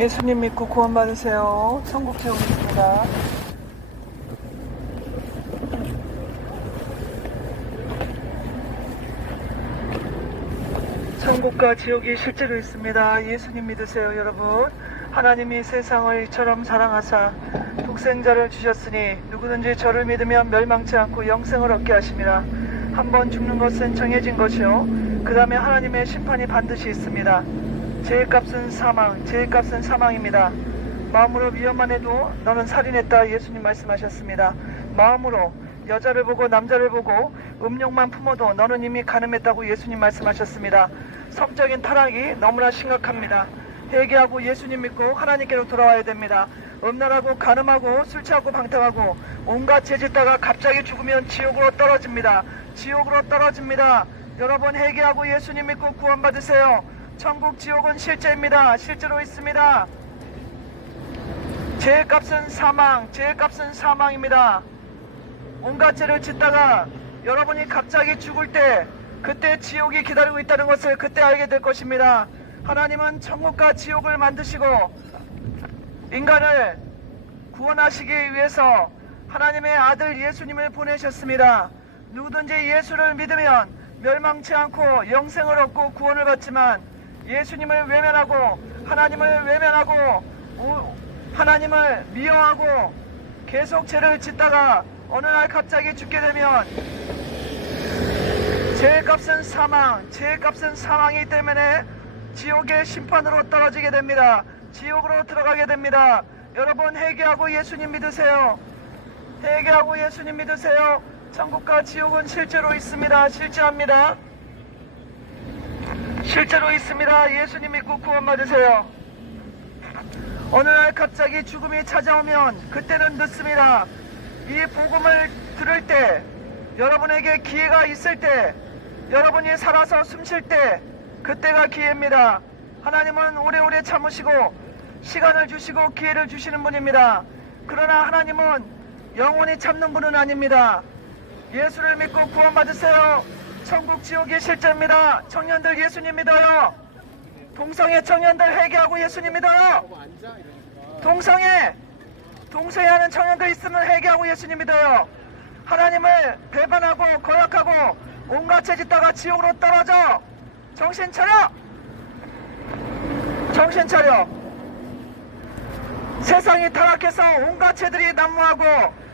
예수님 믿고 구원 받으세요. 천국 지옥 있습니다. 천국과 지옥이 실제로 있습니다. 예수님 믿으세요, 여러분. 하나님이 세상을 이처럼 사랑하사 독생자를 주셨으니 누구든지 저를 믿으면 멸망치 않고 영생을 얻게 하심이라. 한번 죽는 것은 정해진 것이요, 그 다음에 하나님의 심판이 반드시 있습니다. 죄값은 사망, 죄값은 사망입니다. 마음으로 위험만 해도 너는 살인했다, 예수님 말씀하셨습니다. 마음으로 여자를 보고 남자를 보고 음욕만 품어도 너는 이미 간음했다고 예수님 말씀하셨습니다. 성적인 타락이 너무나 심각합니다. 회개하고 예수님 믿고 하나님께로 돌아와야 됩니다. 음란하고 간음하고 술 취하고 방탕하고 온갖 죄 짓다가 갑자기 죽으면 지옥으로 떨어집니다. 지옥으로 떨어집니다. 여러분, 회개하고 예수님 믿고 구원받으세요. 천국 지옥은 실제입니다. 실제로 있습니다. 죄값은 사망, 죄값은 사망입니다. 온갖 죄를 짓다가 여러분이 갑자기 죽을 때 그때 지옥이 기다리고 있다는 것을 그때 알게 될 것입니다. 하나님은 천국과 지옥을 만드시고 인간을 구원하시기 위해서 하나님의 아들 예수님을 보내셨습니다. 누구든지 예수를 믿으면 멸망치 않고 영생을 얻고 구원을 받지만 예수님을 외면하고 하나님을 외면하고 하나님을 미워하고 계속 죄를 짓다가 어느 날 갑자기 죽게 되면 죄값은 사망, 죄값은 사망이기 때문에 지옥의 심판으로 떨어지게 됩니다. 지옥으로 들어가게 됩니다. 여러분, 회개하고 예수님 믿으세요. 회개하고 예수님 믿으세요. 천국과 지옥은 실제로 있습니다. 실제합니다. 실제로 있습니다. 예수님 믿고 구원 받으세요. 어느 날 갑자기 죽음이 찾아오면 그때는 늦습니다. 이 복음을 들을 때, 여러분에게 기회가 있을 때, 여러분이 살아서 숨쉴 때, 그때가 기회입니다. 하나님은 오래오래 참으시고 시간을 주시고 기회를 주시는 분입니다. 그러나 하나님은 영원히 참는 분은 아닙니다. 예수를 믿고 구원 받으세요. 천국 지옥이 실제입니다. 청년들 예수님 믿어요. 동성애 청년들 회개하고 예수님 믿어요. 동성애하는 청년들 있으면 회개하고 예수님 믿어요. 하나님을 배반하고 거역하고 온갖 죄 짓다가 지옥으로 떨어져. 정신 차려. 정신 차려. 세상이 타락해서 온갖 죄들이 난무하고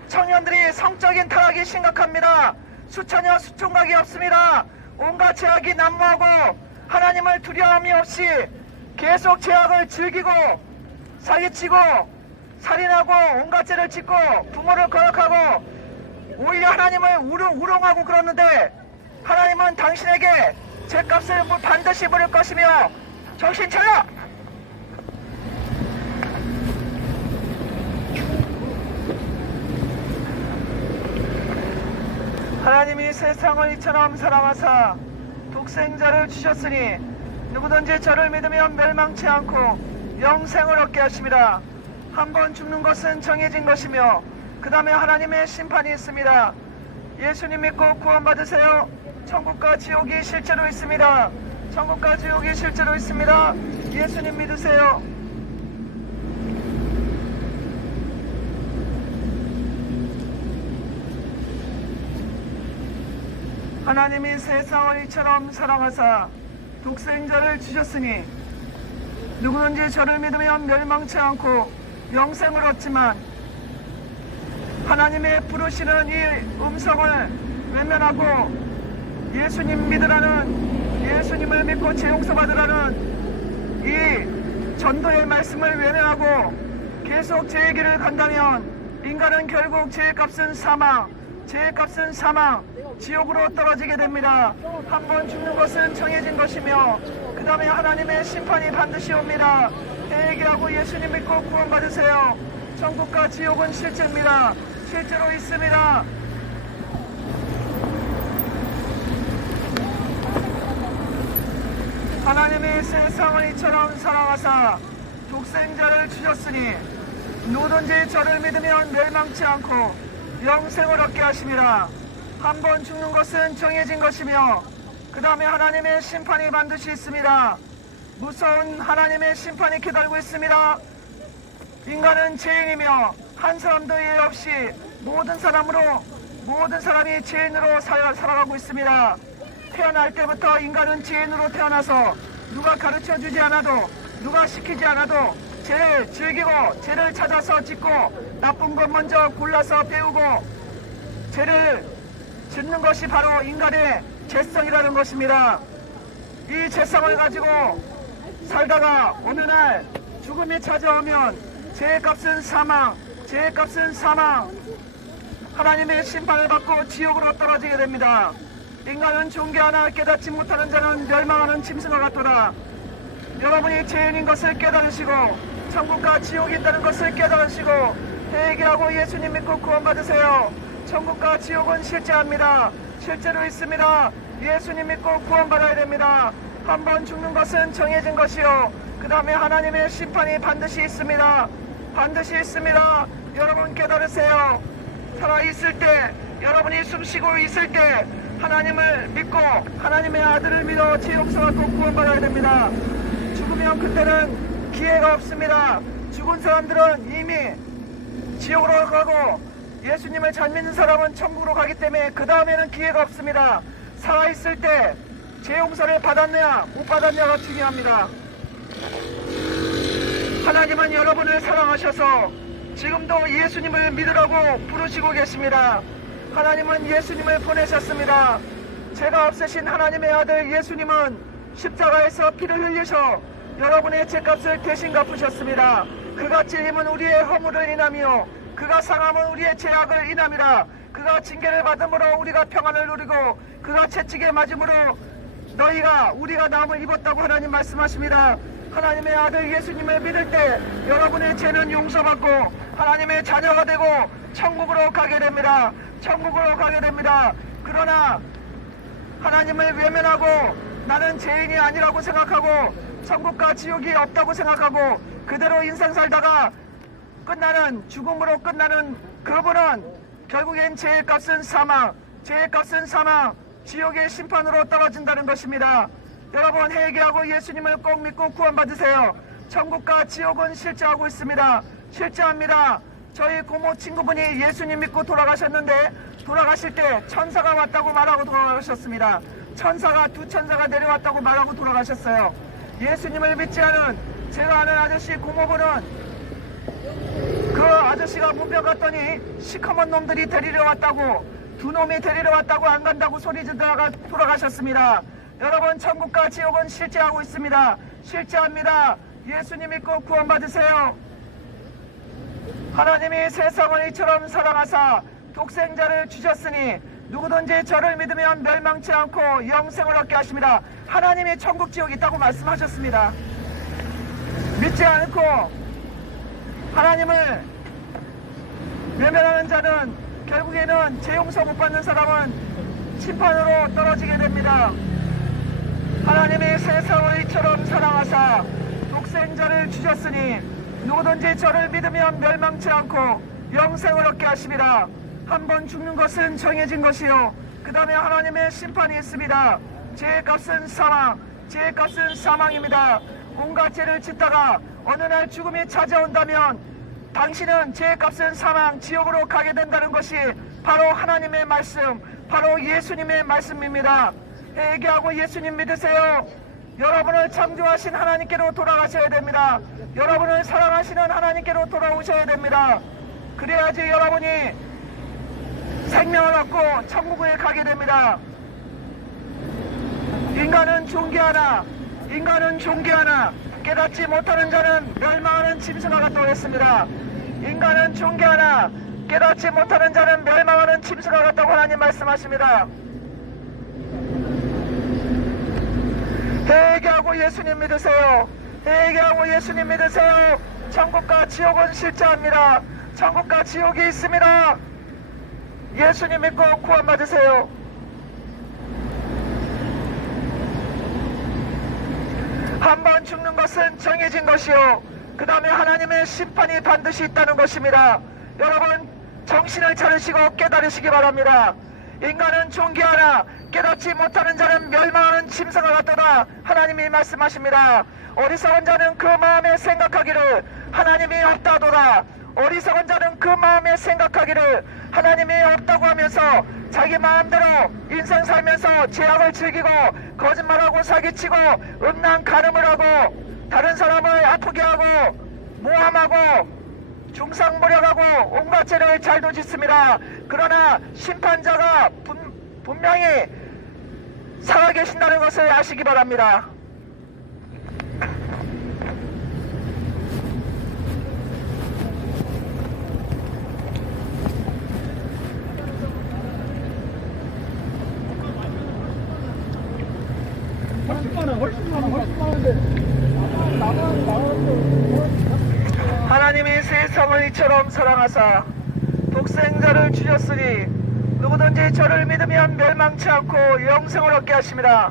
청년들이 성적인 타락이 심각합니다. 수처녀 수총각이 없습니다. 온갖 죄악이 난무하고 하나님을 두려움이 없이 계속 죄악을 즐기고 사기치고 살인하고 온갖 죄를 짓고 부모를 거역하고 오히려 하나님을 우롱하고 그러는데 하나님은 당신에게 죄값을 반드시 물을 것이며 정신 차려! 하나님이 세상을 이처럼 사랑하사 독생자를 주셨으니 누구든지 저를 믿으면 멸망치 않고 영생을 얻게 하십니다. 한번 죽는 것은 정해진 것이며 그 다음에 하나님의 심판이 있습니다. 예수님 믿고 구원 받으세요. 천국과 지옥이 실제로 있습니다. 천국과 지옥이 실제로 있습니다. 예수님 믿으세요. 하나님이 세상을 이처럼 사랑하사 독생자를 주셨으니 누구든지 저를 믿으면 멸망치 않고 영생을 얻지만 하나님의 부르시는 이 음성을 외면하고 예수님 믿으라는, 예수님을 믿고 죄 용서 받으라는 이 전도의 말씀을 외면하고 계속 죄의 길을 간다면 인간은 결국 죄의 값은 사망, 죄의 값은 사망, 지옥으로 떨어지게 됩니다. 한번 죽는 것은 정해진 것이며 그 다음에 하나님의 심판이 반드시 옵니다. 회개하고 예수님 믿고 구원 받으세요. 천국과 지옥은 실제입니다. 실제로 있습니다. 하나님이 세상을 이처럼 사랑하사 독생자를 주셨으니 누구든지 저를 믿으면 멸망치 않고 영생을 얻게 하심이라. 한번 죽는 것은 정해진 것이며 그 다음에 하나님의 심판이 반드시 있습니다. 무서운 하나님의 심판이 기다리고 있습니다. 인간은 죄인이며 한 사람도 예외 없이 모든 사람이 죄인으로 살아가고 있습니다. 태어날 때부터 인간은 죄인으로 태어나서 누가 가르쳐주지 않아도 누가 시키지 않아도 죄를 즐기고 죄를 찾아서 짓고 나쁜 것 먼저 골라서 배우고 죄를 짓는 것이 바로 인간의 죄성이라는 것입니다. 이 죄성을 가지고 살다가 어느 날 죽음이 찾아오면 죄의 값은 사망, 하나님의 심판을 받고 지옥으로 떨어지게 됩니다. 인간은 존귀하나 깨닫지 못하는 자는 멸망하는 짐승과 같도다. 여러분이 죄인인 것을 깨달으시고 천국과 지옥이 있다는 것을 깨달으시고 회개하고 예수님 믿고 구원받으세요. 천국과 지옥은 실제합니다. 실제로 있습니다. 예수님 믿고 구원받아야 됩니다. 한번 죽는 것은 정해진 것이요, 그 다음에 하나님의 심판이 반드시 있습니다. 반드시 있습니다. 여러분 깨달으세요. 살아있을 때, 여러분이 숨쉬고 있을 때 하나님을 믿고 하나님의 아들을 믿어 죄 용서받고 구원받아야 됩니다. 죽으면 그때는 기회가 없습니다. 죽은 사람들은 이미 지옥으로 가고 예수님을 잘 믿는 사람은 천국으로 가기 때문에 그 다음에는 기회가 없습니다. 살아있을 때 죄 용서를 받았느냐 못 받았느냐가 중요합니다. 하나님은 여러분을 사랑하셔서 지금도 예수님을 믿으라고 부르시고 계십니다. 하나님은 예수님을 보내셨습니다. 죄가 없으신 하나님의 아들 예수님은 십자가에서 피를 흘리셔 여러분의 죄값을 대신 갚으셨습니다. 그가 찔림은 우리의 허물을 인하며 그가 상함은 우리의 죄악을 인함이라. 그가 징계를 받음으로 우리가 평안을 누리고 그가 채찍에 맞음으로 우리가 나음을 입었다고 하나님 말씀하십니다. 하나님의 아들 예수님을 믿을 때 여러분의 죄는 용서받고 하나님의 자녀가 되고 천국으로 가게 됩니다. 천국으로 가게 됩니다. 그러나 하나님을 외면하고 나는 죄인이 아니라고 생각하고 천국과 지옥이 없다고 생각하고 그대로 인생 살다가 끝나는 죽음으로 끝나는 그분은 결국엔 죄의 값은 사망, 지옥의 심판으로 떨어진다는 것입니다. 여러분 회개하고 예수님을 꼭 믿고 구원받으세요. 천국과 지옥은 실제하고 있습니다. 실제합니다. 저희 고모 친구분이 예수님 믿고 돌아가셨는데 돌아가실 때 천사가 왔다고 말하고 돌아가셨습니다. 두 천사가 내려왔다고 말하고 돌아가셨어요. 예수님을 믿지 않은 제가 아는 아저씨 고모분은 그 아저씨가 문병 갔더니 시커먼 놈들이 데리러 왔다고 두 놈이 데리러 왔다고 안 간다고 소리 지르다가 돌아가셨습니다. 여러분 천국과 지옥은 실제하고 있습니다. 실제합니다. 예수님 믿고 구원받으세요. 하나님이 세상을 이처럼 사랑하사 독생자를 주셨으니 누구든지 저를 믿으면 멸망치 않고 영생을 얻게 하십니다. 하나님이 천국 지옥이 있다고 말씀하셨습니다. 믿지 않고 하나님을 외면하는 자는 결국에는 죄 용서 못 받는 사람은 심판으로 떨어지게 됩니다. 하나님이 세상을 이처럼 사랑하사 독생자를 주셨으니 누구든지 저를 믿으면 멸망치 않고 영생을 얻게 하십니다. 한번 죽는 것은 정해진 것이요, 그 다음에 하나님의 심판이 있습니다. 죄의 값은 사망입니다. 온갖 죄를 짓다가 어느 날 죽음이 찾아온다면 당신은 죄의 값은 사망, 지옥으로 가게 된다는 것이 바로 하나님의 말씀, 바로 예수님의 말씀입니다. 회개하고 예수님 믿으세요. 여러분을 창조하신 하나님께로 돌아가셔야 됩니다. 여러분을 사랑하시는 하나님께로 돌아오셔야 됩니다. 그래야지 여러분이 생명을 얻고 천국에 가게 됩니다. 인간은 존귀하나 깨닫지 못하는 자는 멸망하는 짐승과 같다고 했습니다. 인간은 존귀하나 깨닫지 못하는 자는 멸망하는 짐승과 같다고 하나님 말씀하십니다. 회개하고 예수님 믿으세요. 회개하고 예수님 믿으세요. 천국과 지옥은 실제합니다. 천국과 지옥이 있습니다. 예수님 믿고 구원받으세요. 한번 죽는 것은 정해진 것이요, 그 다음에 하나님의 심판이 반드시 있다는 것입니다. 여러분 정신을 차리시고 깨달으시기 바랍니다. 인간은 존귀하나 깨닫지 못하는 자는 멸망하는 짐승을 갖도다. 하나님이 말씀하십니다. 어리석은 자는 그 마음에 생각하기를 하나님이 없다도다. 어리석은 자는 그 마음에 생각하기를 하나님이 없다고 하면서 자기 마음대로 인생 살면서 죄악을 즐기고 거짓말하고 사기치고 음란 간음을 하고 다른 사람을 아프게 하고 모함하고 중상모략하고 온갖 죄를 잘도 짓습니다. 그러나 심판자가 분명히 살아계신다는 것을 아시기 바랍니다. 훨씬 많은데. 하나님이 세상을 이처럼 사랑하사 독생자를 주셨으니 누구든지 저를 믿으면 멸망치 않고 영생을 얻게 하십니다.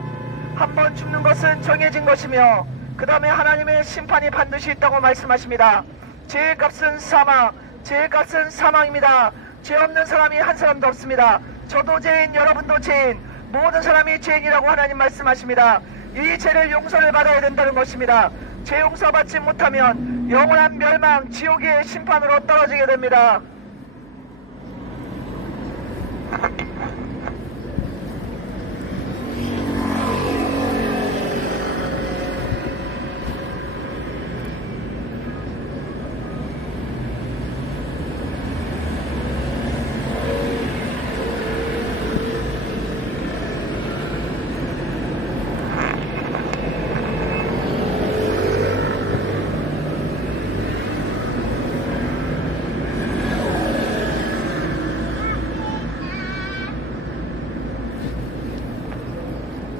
한번 죽는 것은 정해진 것이며 그 다음에 하나님의 심판이 반드시 있다고 말씀하십니다. 죄의 값은 사망, 죄의 값은 사망입니다. 죄 없는 사람이 한 사람도 없습니다. 저도 죄인, 여러분도 죄인, 모든 사람이 죄인이라고 하나님 말씀하십니다. 이 죄를 용서를 받아야 된다는 것입니다. 죄 용서받지 못하면 영원한 멸망, 지옥의 심판으로 떨어지게 됩니다.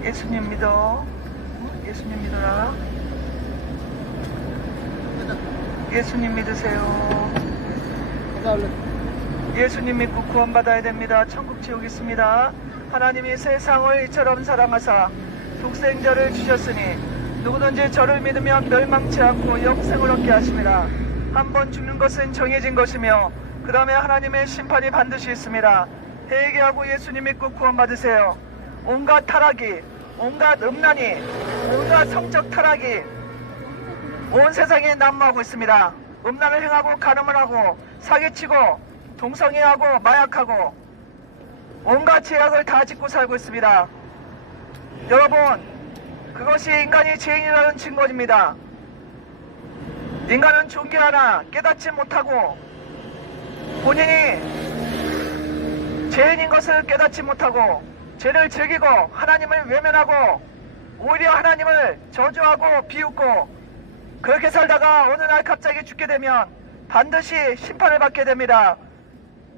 예수님 믿어. 예수님 믿어라. 예수님 믿으세요. 예수님 믿고 구원받아야 됩니다. 천국 지옥 있습니다. 하나님이 세상을 이처럼 사랑하사 독생자를 주셨으니 누구든지 저를 믿으면 멸망치 않고 영생을 얻게 하십니다. 한번 죽는 것은 정해진 것이며 그 다음에 하나님의 심판이 반드시 있습니다. 회개하고 예수님 믿고 구원받으세요. 온갖 타락이, 온갖 음란이, 온갖 성적 타락이 온 세상에 난무하고 있습니다. 음란을 행하고 간음을 하고 사기치고 동성애하고 마약하고 온갖 죄악을 다 짓고 살고 있습니다. 여러분, 그것이 인간이 죄인이라는 증거입니다. 인간은 존귀하나 깨닫지 못하고 본인이 죄인인 것을 깨닫지 못하고 죄를 즐기고 하나님을 외면하고 오히려 하나님을 저주하고 비웃고 그렇게 살다가 어느 날 갑자기 죽게 되면 반드시 심판을 받게 됩니다.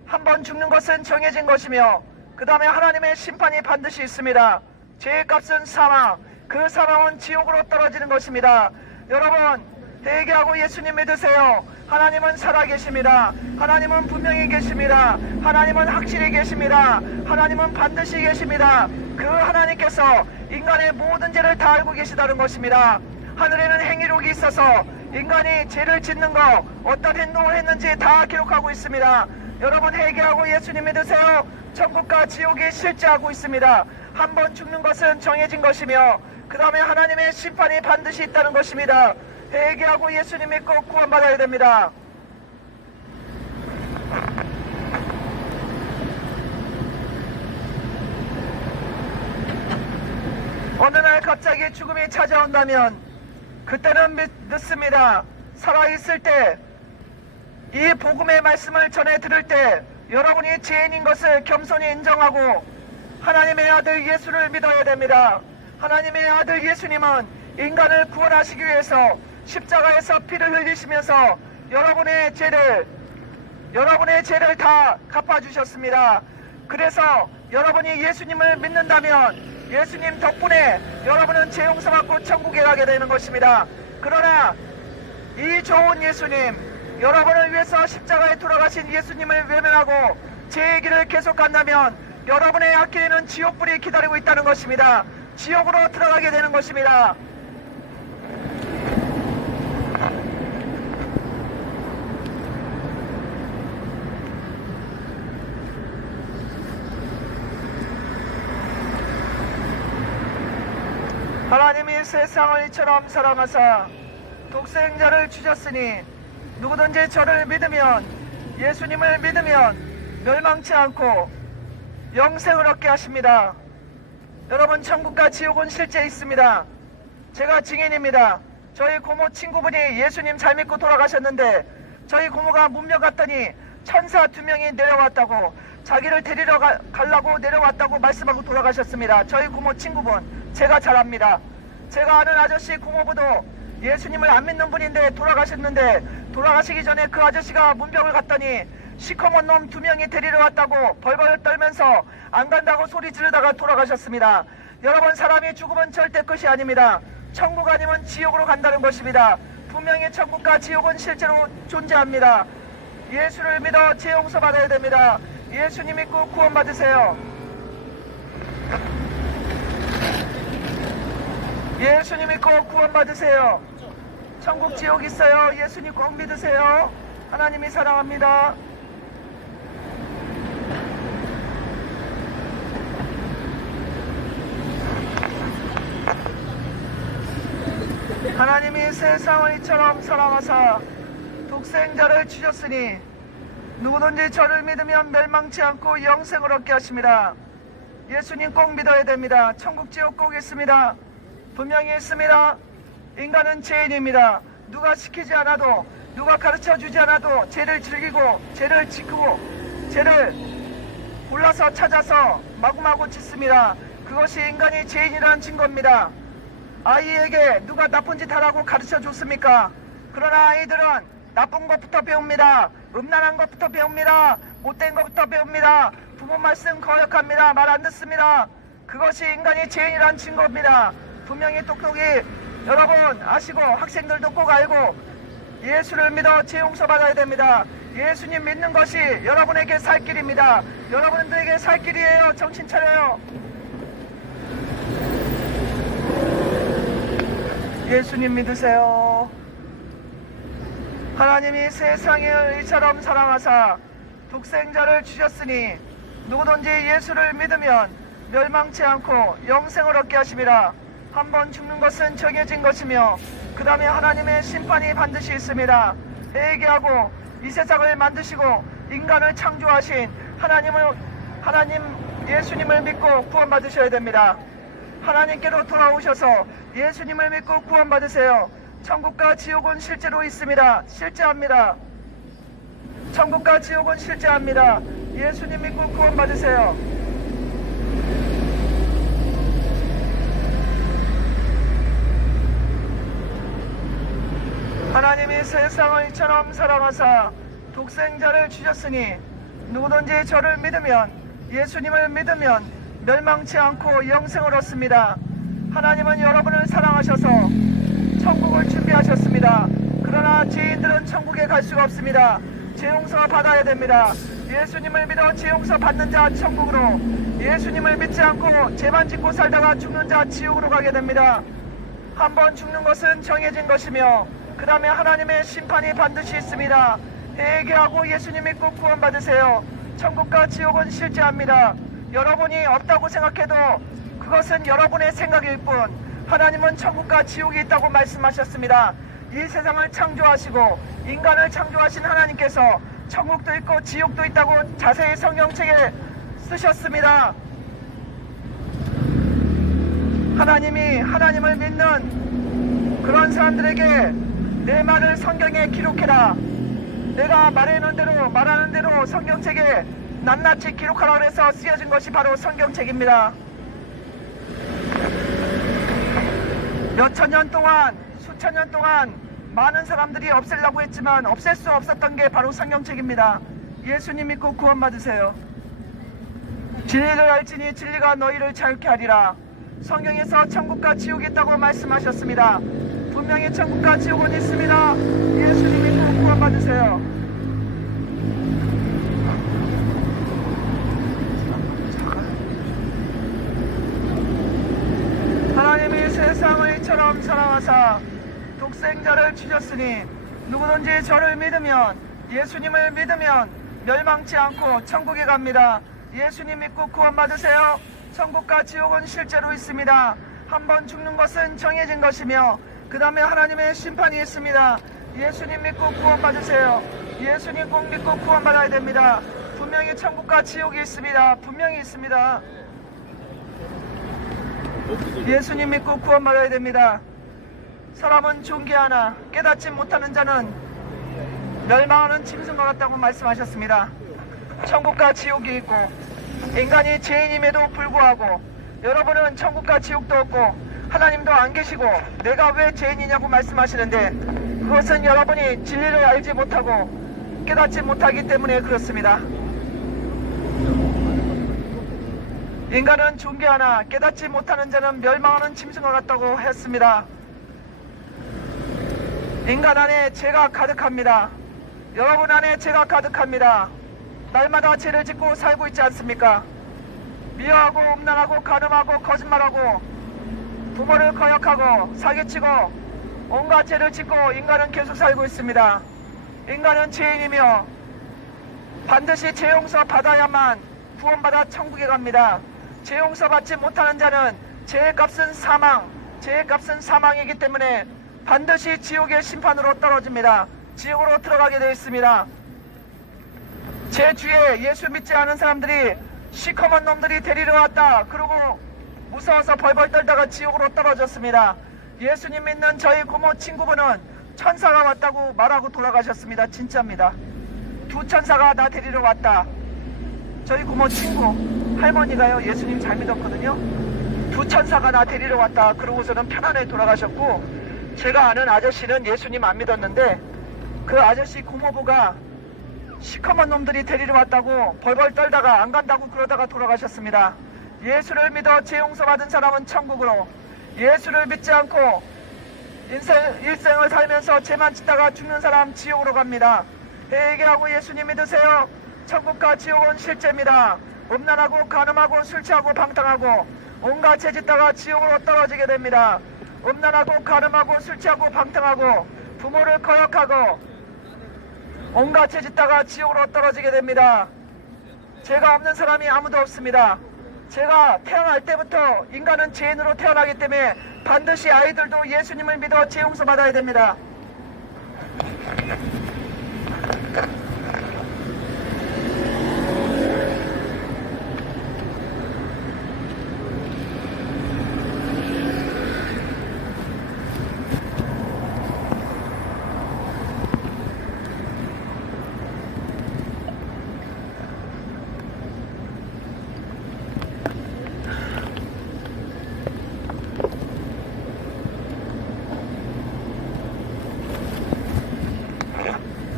한번 죽는 것은 정해진 것이며 그 다음에 하나님의 심판이 반드시 있습니다. 죄의 값은 사망, 그 사망은 지옥으로 떨어지는 것입니다. 여러분, 회개하고 예수님 믿으세요. 하나님은 살아계십니다. 하나님은 분명히 계십니다. 하나님은 확실히 계십니다. 하나님은 반드시 계십니다. 그 하나님께서 인간의 모든 죄를 다 알고 계시다는 것입니다. 하늘에는 행위록이 있어서 인간이 죄를 짓는 거, 어떤 행동을 했는지 다 기록하고 있습니다. 여러분, 회개하고 예수님 믿으세요. 천국과 지옥이 실제하고 있습니다. 한번 죽는 것은 정해진 것이며 그 다음에 하나님의 심판이 반드시 있다는 것입니다. 회개하고 예수님 믿고 구원받아야 됩니다. 어느 날 갑자기 죽음이 찾아온다면 그때는 늦습니다. 살아있을 때 이 복음의 말씀을 전해 들을 때 여러분이 죄인인 것을 겸손히 인정하고 하나님의 아들 예수를 믿어야 됩니다. 하나님의 아들 예수님은 인간을 구원하시기 위해서 십자가에서 피를 흘리시면서 여러분의 죄를 다 갚아주셨습니다. 그래서 여러분이 예수님을 믿는다면 예수님 덕분에 여러분은 죄 용서받고 천국에 가게 되는 것입니다. 그러나 이 좋은 예수님, 여러분을 위해서 십자가에 돌아가신 예수님을 외면하고 죄의 길을 계속 간다면 여러분의 앞길에는 지옥불이 기다리고 있다는 것입니다. 지옥으로 들어가게 되는 것입니다. 세상을 이처럼 사랑하사 독생자를 주셨으니 누구든지 저를 믿으면, 예수님을 믿으면 멸망치 않고 영생을 얻게 하십니다. 여러분, 천국과 지옥은 실제 있습니다. 제가 증인입니다. 저희 고모 친구분이 예수님 잘 믿고 돌아가셨는데 저희 고모가 문명 갔더니 천사 2명이 내려왔다고, 자기를 데리러 가려고 내려왔다고 말씀하고 돌아가셨습니다. 저희 고모 친구분, 제가 잘 압니다. 제가 아는 아저씨 고모부도 예수님을 안 믿는 분인데 돌아가셨는데, 돌아가시기 전에 그 아저씨가 문병을 갔더니 시커먼 놈 2명이 데리러 왔다고 벌벌 떨면서 안 간다고 소리 지르다가 돌아가셨습니다. 여러분, 사람이 죽으면 절대 끝이 아닙니다. 천국 아니면 지옥으로 간다는 것입니다. 분명히 천국과 지옥은 실제로 존재합니다. 예수를 믿어 죄 용서 받아야 됩니다. 예수님 믿고 구원 받으세요. 예수님 믿고 구원 받으세요. 천국 지옥 있어요. 예수님 꼭 믿으세요. 하나님이 사랑합니다. 하나님이 세상을 이처럼 사랑하사 독생자를 주셨으니 누구든지 저를 믿으면 멸망치 않고 영생을 얻게 하십니다. 예수님 꼭 믿어야 됩니다. 천국 지옥 꼭 있습니다. 분명히 있습니다. 인간은 죄인입니다. 누가 시키지 않아도, 누가 가르쳐주지 않아도 죄를 즐기고 죄를 지키고 죄를 골라서 찾아서 마구마구 짓습니다. 그것이 인간이 죄인이라는 증거입니다. 아이에게 누가 나쁜 짓 하라고 가르쳐 줬습니까? 그러나 아이들은 나쁜 것부터 배웁니다. 음란한 것부터 배웁니다. 못된 것부터 배웁니다. 부모 말씀 거역합니다. 말 안 듣습니다. 그것이 인간이 죄인이라는 증거입니다. 분명히 똑똑히 여러분 아시고, 학생들도 꼭 알고 예수를 믿어 죄 용서 받아야 됩니다. 예수님 믿는 것이 여러분에게 살 길입니다. 여러분들에게 살 길이에요. 정신 차려요. 예수님 믿으세요. 하나님이 세상을 이처럼 사랑하사 독생자를 주셨으니 누구든지 예수를 믿으면 멸망치 않고 영생을 얻게 하심이라. 한번 죽는 것은 정해진 것이며 그 다음에 하나님의 심판이 반드시 있습니다. 회개하고 이 세상을 만드시고 인간을 창조하신 하나님 예수님을 믿고 구원 받으셔야 됩니다. 하나님께로 돌아오셔서 예수님을 믿고 구원 받으세요. 천국과 지옥은 실제로 있습니다. 실제합니다. 천국과 지옥은 실제합니다. 예수님 믿고 구원 받으세요. 하나님이 세상을 이처럼 사랑하사 독생자를 주셨으니 누구든지 저를 믿으면, 예수님을 믿으면 멸망치 않고 영생을 얻습니다. 하나님은 여러분을 사랑하셔서 천국을 준비하셨습니다. 그러나 죄인들은 천국에 갈 수가 없습니다. 죄 용서 받아야 됩니다. 예수님을 믿어 죄 용서 받는 자 천국으로, 예수님을 믿지 않고 죄만 짓고 살다가 죽는 자 지옥으로 가게 됩니다. 한번 죽는 것은 정해진 것이며 그 다음에 하나님의 심판이 반드시 있습니다. 회개하고 예수님 믿고 구원 받으세요. 천국과 지옥은 실제합니다. 여러분이 없다고 생각해도 그것은 여러분의 생각일 뿐, 하나님은 천국과 지옥이 있다고 말씀하셨습니다. 이 세상을 창조하시고 인간을 창조하신 하나님께서 천국도 있고 지옥도 있다고 자세히 성경책에 쓰셨습니다. 하나님이 하나님을 믿는 그런 사람들에게 내 말을 성경에 기록해라, 내가 말하는 대로 성경책에 낱낱이 기록하라고 해서 쓰여진 것이 바로 성경책입니다. 몇천 년 동안, 수천 년 동안 많은 사람들이 없애려고 했지만 없앨 수 없었던 게 바로 성경책입니다. 예수님 믿고 구원 받으세요. 진리를 알지니 진리가 너희를 자유케 하리라. 성경에서 천국과 지옥이 있다고 말씀하셨습니다. 분명히 천국과 지옥은 있습니다. 예수님 믿고 구원 받으세요. 하나님이 세상을 이처럼 사랑하사 독생자를 주셨으니 누구든지 저를 믿으면, 예수님을 믿으면 멸망치 않고 천국에 갑니다. 예수님 믿고 구원 받으세요. 천국과 지옥은 실제로 있습니다. 한 번 죽는 것은 정해진 것이며 그 다음에 하나님의 심판이 있습니다. 예수님 믿고 구원받으세요. 예수님 꼭 믿고 구원받아야 됩니다. 분명히 천국과 지옥이 있습니다. 분명히 있습니다. 예수님 믿고 구원받아야 됩니다. 사람은 존귀하나 깨닫지 못하는 자는 멸망하는 짐승과 같다고 말씀하셨습니다. 천국과 지옥이 있고 인간이 죄인임에도 불구하고 여러분은 천국과 지옥도 없고 하나님도 안 계시고 내가 왜 죄인이냐고 말씀하시는데 그것은 여러분이 진리를 알지 못하고 깨닫지 못하기 때문에 그렇습니다. 인간은 존귀하나 깨닫지 못하는 자는 멸망하는 짐승과 같다고 했습니다. 인간 안에 죄가 가득합니다. 여러분 안에 죄가 가득합니다. 날마다 죄를 짓고 살고 있지 않습니까? 미워하고 음란하고 간음하고 거짓말하고 부모를 거역하고 사기치고 온갖 죄를 짓고 인간은 계속 살고 있습니다. 인간은 죄인이며 반드시 죄 용서 받아야만 구원받아 천국에 갑니다. 죄 용서 받지 못하는 자는 죄의 값은 사망, 죄의 값은 사망이기 때문에 반드시 지옥의 심판으로 떨어집니다. 지옥으로 들어가게 되어 있습니다. 제 주위에 예수 믿지 않은 사람들이 시커먼 놈들이 데리러 왔다 그러고 무서워서 벌벌 떨다가 지옥으로 떨어졌습니다. 예수님 믿는 저희 고모 친구분은 천사가 왔다고 말하고 돌아가셨습니다. 진짜입니다. 두 천사가 나 데리러 왔다. 저희 고모 친구 할머니가요 예수님 잘 믿었거든요. 두 천사가 나 데리러 왔다 그러고서는 편안하게 돌아가셨고 제가 아는 아저씨는 예수님 안 믿었는데 그 아저씨 고모부가 시커먼 놈들이 데리러 왔다고 벌벌 떨다가 안 간다고 그러다가 돌아가셨습니다. 예수를 믿어 죄 용서받은 사람은 천국으로, 예수를 믿지 않고 일생을 살면서 죄만 짓다가 죽는 사람 지옥으로 갑니다. 회개하고 예수님 믿으세요. 천국과 지옥은 실제입니다. 음란하고 간음하고 술 취하고 방탕하고 온갖 죄 짓다가 지옥으로 떨어지게 됩니다. 음란하고 간음하고 술 취하고 방탕하고 부모를 거역하고 온갖 죄 짓다가 지옥으로 떨어지게 됩니다. 죄가 없는 사람이 아무도 없습니다. 제가 태어날 때부터 인간은 죄인으로 태어나기 때문에 반드시 아이들도 예수님을 믿어 죄 용서 받아야 됩니다.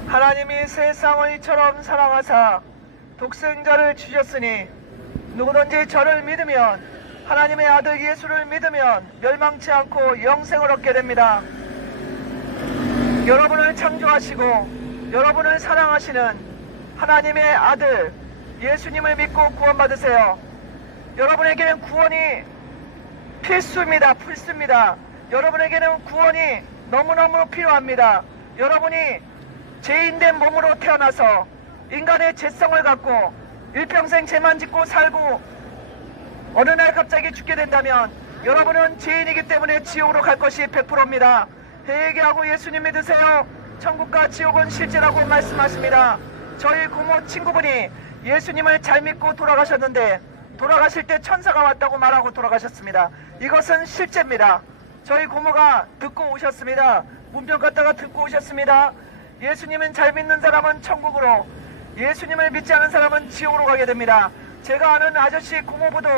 하나님이 세상을 이처럼 사랑하사 독생자를 주셨으니 누구든지 저를 믿으면 하나님의 아들 예수를 믿으면 멸망치 않고 영생을 얻게 됩니다. 여러분을 창조하시고 여러분을 사랑하시는 하나님의 아들 예수님을 믿고 구원받으세요. 여러분에게는 구원이 필수입니다. 필수입니다. 여러분에게는 구원이 너무너무 필요합니다. 여러분이 죄인된 몸으로 태어나서 인간의 죄성을 갖고 일평생 죄만 짓고 살고 어느 날 갑자기 죽게 된다면 여러분은 죄인이기 때문에 지옥으로 갈 것이 100%입니다. 회개하고 예수님 믿으세요. 천국과 지옥은 실제라고 말씀하십니다. 저희 고모 친구분이 예수님을 잘 믿고 돌아가셨는데 돌아가실 때 천사가 왔다고 말하고 돌아가셨습니다. 이것은 실제입니다. 저희 고모가 듣고 오셨습니다. 문병 갔다가 듣고 오셨습니다. 예수님은 잘 믿는 사람은 천국으로, 예수님을 믿지 않은 사람은 지옥으로 가게 됩니다. 제가 아는 아저씨 고모부도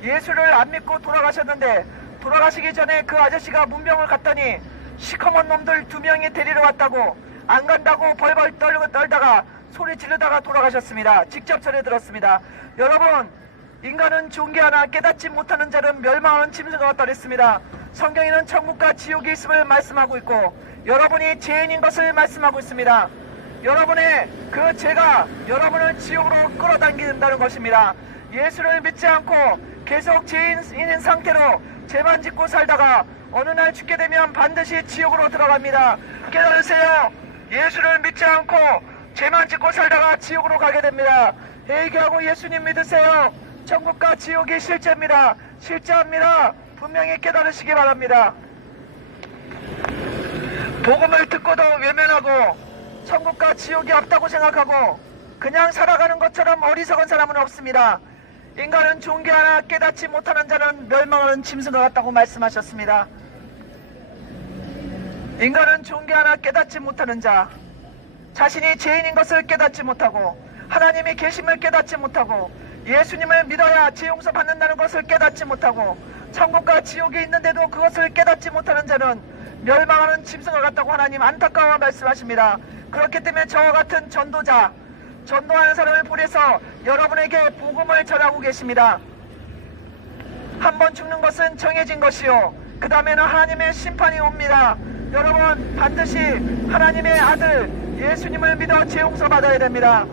예수를 안 믿고 돌아가셨는데 돌아가시기 전에 그 아저씨가 문병을 갔더니 시커먼 놈들 2명이 데리러 왔다고 안 간다고 벌벌 떨다가 소리 지르다가 돌아가셨습니다. 직접 전해 들었습니다. 여러분, 인간은 존귀하나 깨닫지 못하는 자는 멸망하는 짐승과 같다 그랬습니다. 성경에는 천국과 지옥이 있음을 말씀하고 있고 여러분이 죄인인 것을 말씀하고 있습니다. 여러분의 그 죄가 여러분을 지옥으로 끌어당긴다는 것입니다. 예수를 믿지 않고 계속 죄인인 상태로 죄만 짓고 살다가 어느 날 죽게 되면 반드시 지옥으로 들어갑니다. 깨달으세요. 예수를 믿지 않고 죄만 짓고 살다가 지옥으로 가게 됩니다. 회개하고 예수님 믿으세요. 천국과 지옥이 실제입니다. 실제합니다. 분명히 깨달으시기 바랍니다. 복음을 듣고도 외면하고 천국과 지옥이 없다고 생각하고 그냥 살아가는 것처럼 어리석은 사람은 없습니다. 인간은 좋은 게 하나 깨닫지 못하는 자는 멸망하는 짐승과 같다고 말씀하셨습니다. 인간은 좋은 게 하나 깨닫지 못하는 자, 자신이 죄인인 것을 깨닫지 못하고 하나님이 계심을 깨닫지 못하고 예수님을 믿어야 죄 용서 받는다는 것을 깨닫지 못하고 천국과 지옥이 있는데도 그것을 깨닫지 못하는 자는 멸망하는 짐승과 같다고 하나님 안타까워 말씀하십니다. 그렇기 때문에 저와 같은 전도자, 전도하는 사람을 보내서 여러분에게 복음을 전하고 계십니다. 한 번 죽는 것은 정해진 것이요, 그 다음에는 하나님의 심판이 옵니다. 여러분 반드시 하나님의 아들 예수님을 믿어 죄 용서 받아야 됩니다.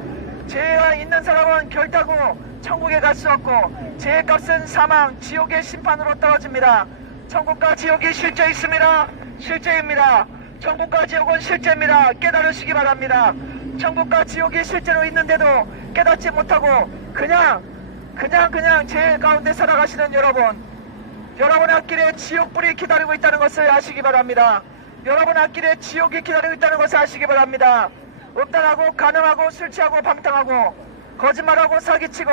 죄가 있는 사람은 결단코 천국에 갈 수 없고 죄의 값은 사망, 지옥의 심판으로 떨어집니다. 천국과 지옥이 실제 있습니다. 실제입니다. 천국과 지옥은 실제입니다. 깨달으시기 바랍니다. 천국과 지옥이 실제로 있는데도 깨닫지 못하고 그냥 죄 가운데 살아가시는 여러분 앞길에 지옥불이 기다리고 있다는 것을 아시기 바랍니다. 여러분 앞길에 지옥이 기다리고 있다는 것을 아시기 바랍니다. 음란하고 간음하고 술 취하고 방탕하고 거짓말하고 사기치고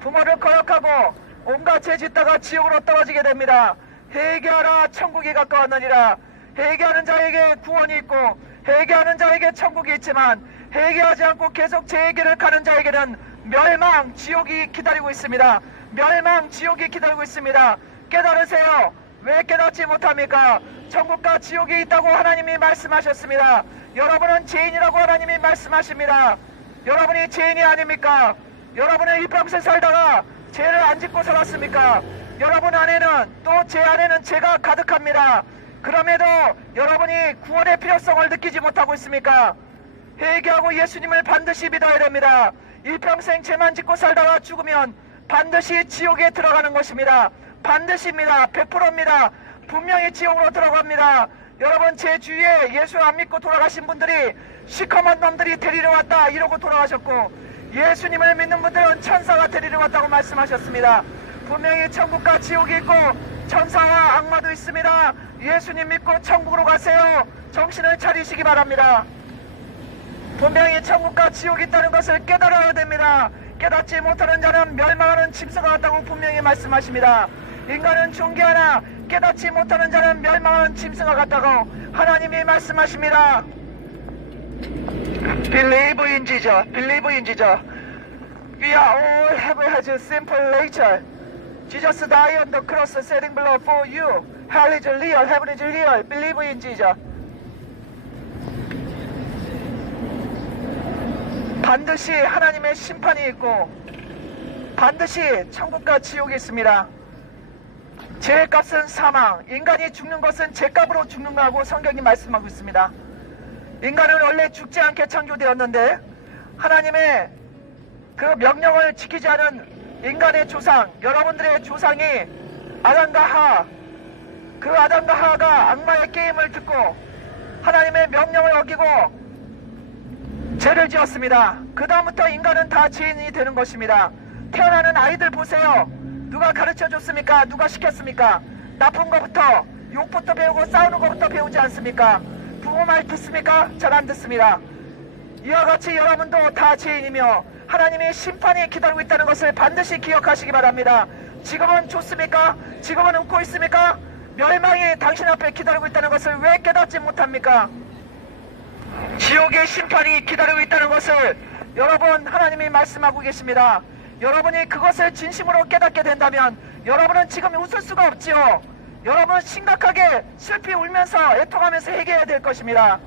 부모를 거역하고 온갖 죄 짓다가 지옥으로 떨어지게 됩니다. 회개하라, 천국이 가까웠느니라. 회개하는 자에게 구원이 있고 회개하는 자에게 천국이 있지만 회개하지 않고 계속 죄의 길을 가는 자에게는 멸망, 지옥이 기다리고 있습니다. 멸망, 지옥이 기다리고 있습니다. 깨달으세요. 왜 깨닫지 못합니까? 천국과 지옥이 있다고 하나님이 말씀하셨습니다. 여러분은 죄인이라고 하나님이 말씀하십니다. 여러분이 죄인이 아닙니까? 여러분은 일평생 살다가 죄를 안 짓고 살았습니까? 여러분 안에는 또 제 안에는 죄가 가득합니다. 그럼에도 여러분이 구원의 필요성을 느끼지 못하고 있습니까? 회개하고 예수님을 반드시 믿어야 됩니다. 일평생 죄만 짓고 살다가 죽으면 반드시 지옥에 들어가는 것입니다. 반드시입니다. 100%입니다. 분명히 지옥으로 들어갑니다. 여러분 제 주위에 예수 안 믿고 돌아가신 분들이 시커먼 놈들이 데리러 왔다 이러고 돌아가셨고 예수님을 믿는 분들은 천사가 데리러 왔다고 말씀하셨습니다. 분명히 천국과 지옥이 있고 천사와 악마도 있습니다. 예수님 믿고 천국으로 가세요. 정신을 차리시기 바랍니다. 분명히 천국과 지옥이 있다는 것을 깨달아야 됩니다. 깨닫지 못하는 자는 멸망하는 짐승과 같다고 분명히 말씀하십니다. 인간은 존귀하나 깨닫지 못하는 자는 멸망하는 짐승과 같다고 하나님이 말씀하십니다. Believe in Jesus. Believe in Jesus. We are all have a simple nature. Jesus died on the cross, shedding blood for you. Hell is real, heaven is real. Believe in Jesus. 반드시 하나님의 심판이 있고 반드시 천국과 지옥이 있습니다. 죄의 값은 사망, 인간이 죽는 것은 죄값으로 죽는 거라고 성경이 말씀하고 있습니다. 인간은 원래 죽지 않게 창조되었는데 하나님의 그 명령을 지키지 않은 인간의 조상, 여러분들의 조상이 아담과 하하, 그 아담과 하하가 악마의 게임을 듣고 하나님의 명령을 어기고 죄를 지었습니다. 그 다음부터 인간은 다 죄인이 되는 것입니다. 태어나는 아이들 보세요. 누가 가르쳐 줬습니까? 누가 시켰습니까? 나쁜 것부터, 욕부터 배우고 싸우는 것부터 배우지 않습니까? 부모 말 듣습니까? 잘 안 듣습니다. 이와 같이 여러분도 다 죄인이며 하나님의 심판이 기다리고 있다는 것을 반드시 기억하시기 바랍니다. 지금은 좋습니까? 지금은 웃고 있습니까? 멸망이 당신 앞에 기다리고 있다는 것을 왜 깨닫지 못합니까? 지옥의 심판이 기다리고 있다는 것을 여러분 하나님이 말씀하고 계십니다. 여러분이 그것을 진심으로 깨닫게 된다면 여러분은 지금 웃을 수가 없지요. 여러분은 심각하게 슬피 울면서 애통하면서 회개해야 될 것입니다.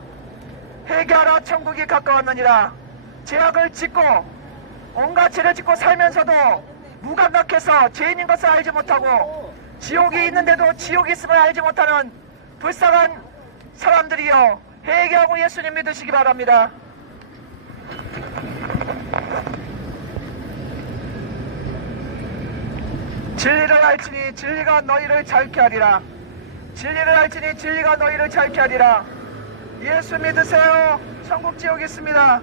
회개하라, 천국이 가까웠느니라. 죄악을 짓고 온갖 죄를 짓고 살면서도 무감각해서 죄인인 것을 알지 못하고 지옥이 있는데도 지옥이 있음을 알지 못하는 불쌍한 사람들이요, 회개하고 예수님 믿으시기 바랍니다. 진리를 알지니 진리가 너희를 자유케 하리라. 진리를 알지니 진리가 너희를 자유케 하리라. 예수 믿으세요. 천국 지옥이 있습니다.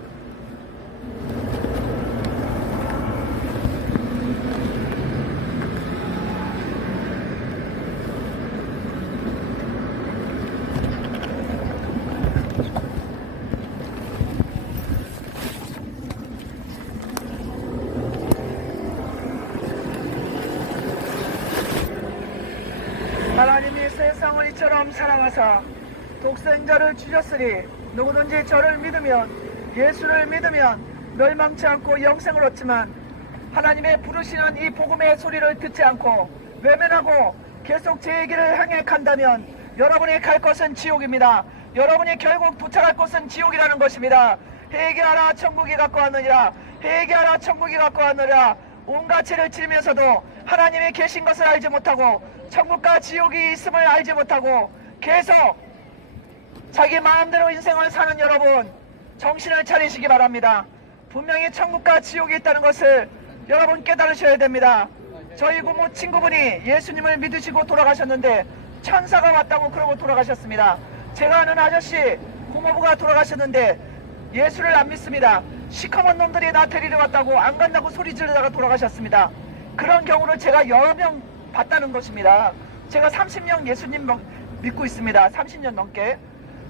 이처럼 사랑하사 독생자를 주셨으니 누구든지 저를 믿으면, 예수를 믿으면 멸망치 않고 영생을 얻지만, 하나님의 부르시는 이 복음의 소리를 듣지 않고 외면하고 계속 제 길을 향해 간다면 여러분이 갈 것은 지옥입니다. 여러분이 결국 도착할 곳은 지옥이라는 것입니다. 회개하라 천국이 갖고 왔느니라, 회개하라 천국이 갖고 왔느니라. 온갖 죄를 지르면서도 하나님이 계신 것을 알지 못하고 천국과 지옥이 있음을 알지 못하고 계속 자기 마음대로 인생을 사는 여러분, 정신을 차리시기 바랍니다. 분명히 천국과 지옥이 있다는 것을 여러분 깨달으셔야 됩니다. 저희 고모 친구분이 예수님을 믿으시고 돌아가셨는데 천사가 왔다고 그러고 돌아가셨습니다. 제가 아는 아저씨 고모부가 돌아가셨는데 예수를 안 믿습니다. 시커먼 놈들이 나 데리러 왔다고 안 간다고 소리 지르다가 돌아가셨습니다. 그런 경우를 제가 여러 명 봤다는 것입니다. 제가 30년 예수님 믿고 있습니다. 30년 넘게.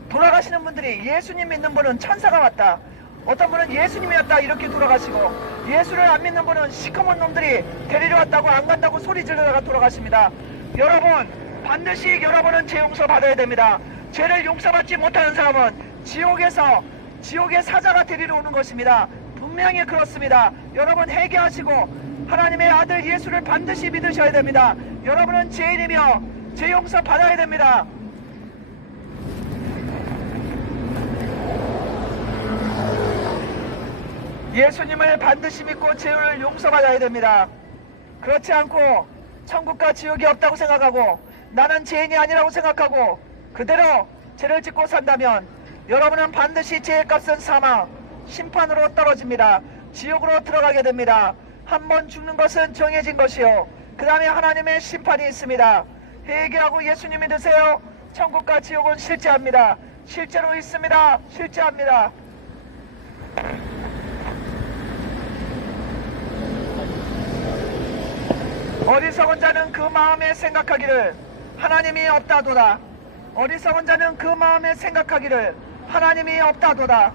돌아가시는 분들이 예수님 믿는 분은 천사가 왔다, 어떤 분은 예수님이었다 이렇게 돌아가시고, 예수를 안 믿는 분은 시커먼 놈들이 데리러 왔다고 안 간다고 소리 지르다가 돌아가십니다. 여러분, 반드시 여러분은 죄 용서 받아야 됩니다. 죄를 용서받지 못하는 사람은 지옥의 사자가 데리러 오는 것입니다. 분명히 그렇습니다. 여러분 회개하시고 하나님의 아들 예수를 반드시 믿으셔야 됩니다. 여러분은 죄인이며 죄 용서 받아야 됩니다. 예수님을 반드시 믿고 죄를 용서받아야 됩니다. 그렇지 않고 천국과 지옥이 없다고 생각하고 나는 죄인이 아니라고 생각하고 그대로 죄를 짓고 산다면 여러분은 반드시 죄의 값은 사망, 심판으로 떨어집니다. 지옥으로 들어가게 됩니다. 한 번 죽는 것은 정해진 것이요, 그 다음에 하나님의 심판이 있습니다. 회개하고 예수님 믿으세요. 천국과 지옥은 실제합니다. 실제로 있습니다. 실제합니다. 어리석은 자는 그 마음에 생각하기를 하나님이 없다도다. 어리석은 자는 그 마음에 생각하기를 하나님이 없다도다.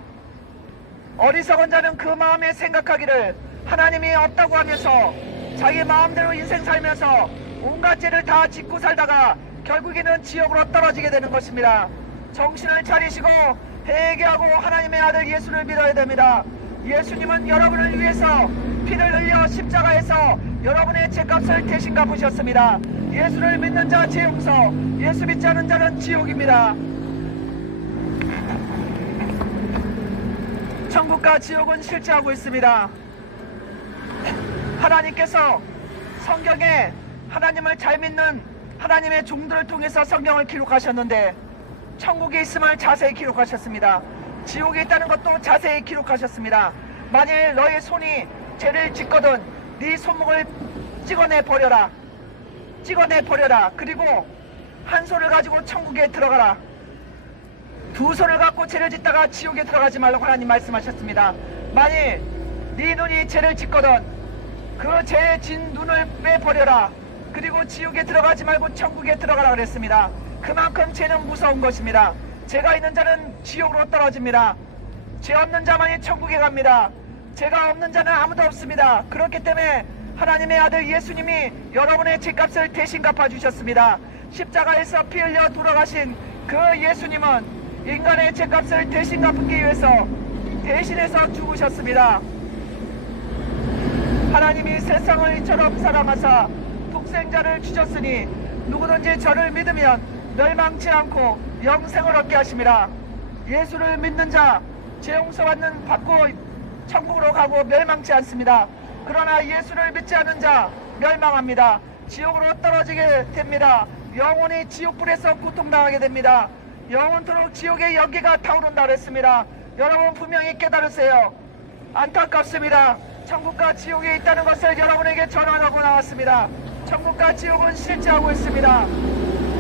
어리석은 자는 그 마음에 생각하기를 하나님이 없다고 하면서 자기 마음대로 인생 살면서 온갖 죄를 다 짓고 살다가 결국에는 지옥으로 떨어지게 되는 것입니다. 정신을 차리시고 회개하고 하나님의 아들 예수를 믿어야 됩니다. 예수님은 여러분을 위해서 피를 흘려 십자가에서 여러분의 죄값을 대신 갚으셨습니다. 예수를 믿는 자 죄 용서, 예수 믿지 않은 자는 지옥입니다. 천국과 지옥은 실제하고 있습니다. 하나님께서 성경에 하나님을 잘 믿는 하나님의 종들을 통해서 성경을 기록하셨는데 천국에 있음을 자세히 기록하셨습니다. 지옥에 있다는 것도 자세히 기록하셨습니다. 만일 너의 손이 죄를 짓거든 네 손목을 찍어내 버려라. 그리고 한 손을 가지고 천국에 들어가라. 두 손을 갖고 죄를 짓다가 지옥에 들어가지 말라고 하나님 말씀하셨습니다. 만일 네 눈이 죄를 짓거든 그 죄 진 눈을 빼버려라. 그리고 지옥에 들어가지 말고 천국에 들어가라 그랬습니다. 그만큼 죄는 무서운 것입니다. 죄가 있는 자는 지옥으로 떨어집니다. 죄 없는 자만이 천국에 갑니다. 죄가 없는 자는 아무도 없습니다. 그렇기 때문에 하나님의 아들 예수님이 여러분의 죄값을 대신 갚아주셨습니다. 십자가에서 피 흘려 돌아가신 그 예수님은 인간의 죄값을 대신 갚기 위해서 대신해서 죽으셨습니다. 하나님이 세상을 이처럼 사랑하사 독생자를 주셨으니 누구든지 저를 믿으면 멸망치 않고 영생을 얻게 하심이라. 예수를 믿는 자 죄 용서받는 받고 천국으로 가고 멸망치 않습니다. 그러나 예수를 믿지 않는 자 멸망합니다. 지옥으로 떨어지게 됩니다. 영원히 지옥불에서 고통당하게 됩니다. 영원토록 지옥의 연기가 타오른다 그랬습니다. 여러분 분명히 깨달으세요. 안타깝습니다. 천국과 지옥에 있다는 것을 여러분에게 전하려고 나왔습니다. 천국과 지옥은 실제하고 있습니다.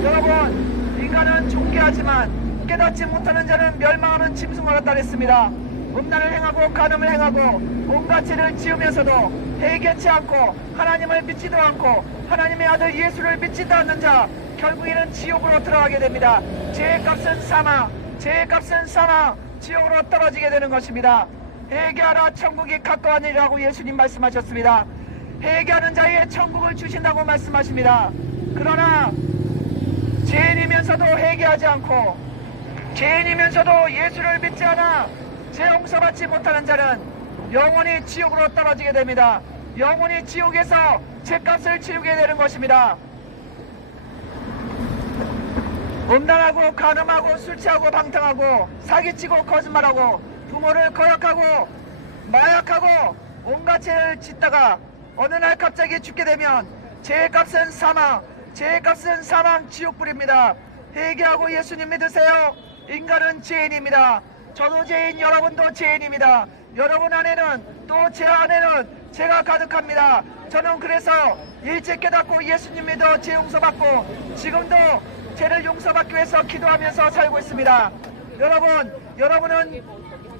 여러분, 인간은 존귀하지만 깨닫지 못하는 자는 멸망하는 짐승과 같다 그랬습니다. 음란을 행하고 간음을 행하고 온갖 죄를 지으면서도 회개치 않고 하나님을 믿지도 않고 하나님의 아들 예수를 믿지도 않는 자 결국에는 지옥으로 들어가게 됩니다. 죄의 값은 사망, 지옥으로 떨어지게 되는 것입니다. 회개하라 천국이 가까웠느니라고 예수님 말씀하셨습니다. 회개하는 자에게 천국을 주신다고 말씀하십니다. 그러나 죄인이면서도 회개하지 않고 죄인이면서도 예수를 믿지 않아 죄 용서받지 못하는 자는 영원히 지옥으로 떨어지게 됩니다. 영원히 지옥에서 죄값을 치르게 되는 것입니다. 음란하고 간음하고 술 취하고 방탕하고 사기치고 거짓말하고 부모를 거역하고 마약하고 온갖 죄를 짓다가 어느 날 갑자기 죽게 되면 죄의 값은 사망, 죄의 값은 사망 지옥불입니다. 회개하고 예수님 믿으세요. 인간은 죄인입니다. 저도 죄인, 여러분도 죄인입니다. 여러분 안에는 또 제 안에는 죄가 가득합니다. 저는 그래서 일찍 깨닫고 예수님 믿어 죄 용서받고 지금도 죄를 용서받기 위해서 기도하면서 살고 있습니다. 여러분은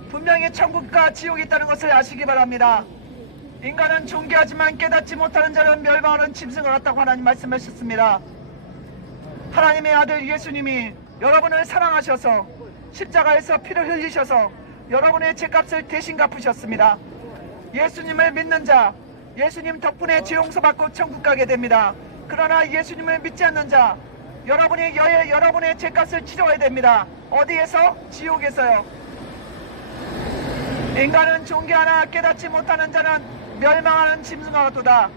분명히 천국과 지옥이 있다는 것을 아시기 바랍니다. 인간은 존귀하지만 깨닫지 못하는 자는 멸망하는 짐승을 얻다고 하나님 말씀하셨습니다. 하나님의 아들 예수님이 여러분을 사랑하셔서 십자가에서 피를 흘리셔서 여러분의 죄값을 대신 갚으셨습니다. 예수님을 믿는 자, 예수님 덕분에 죄 용서받고 천국 가게 됩니다. 그러나 예수님을 믿지 않는 자, 여러분의 죄값을 치러야 됩니다. 어디에서? 지옥에서요. 인간은 존귀하나 깨닫지 못하는 자는 멸망하는 짐승과 같도다.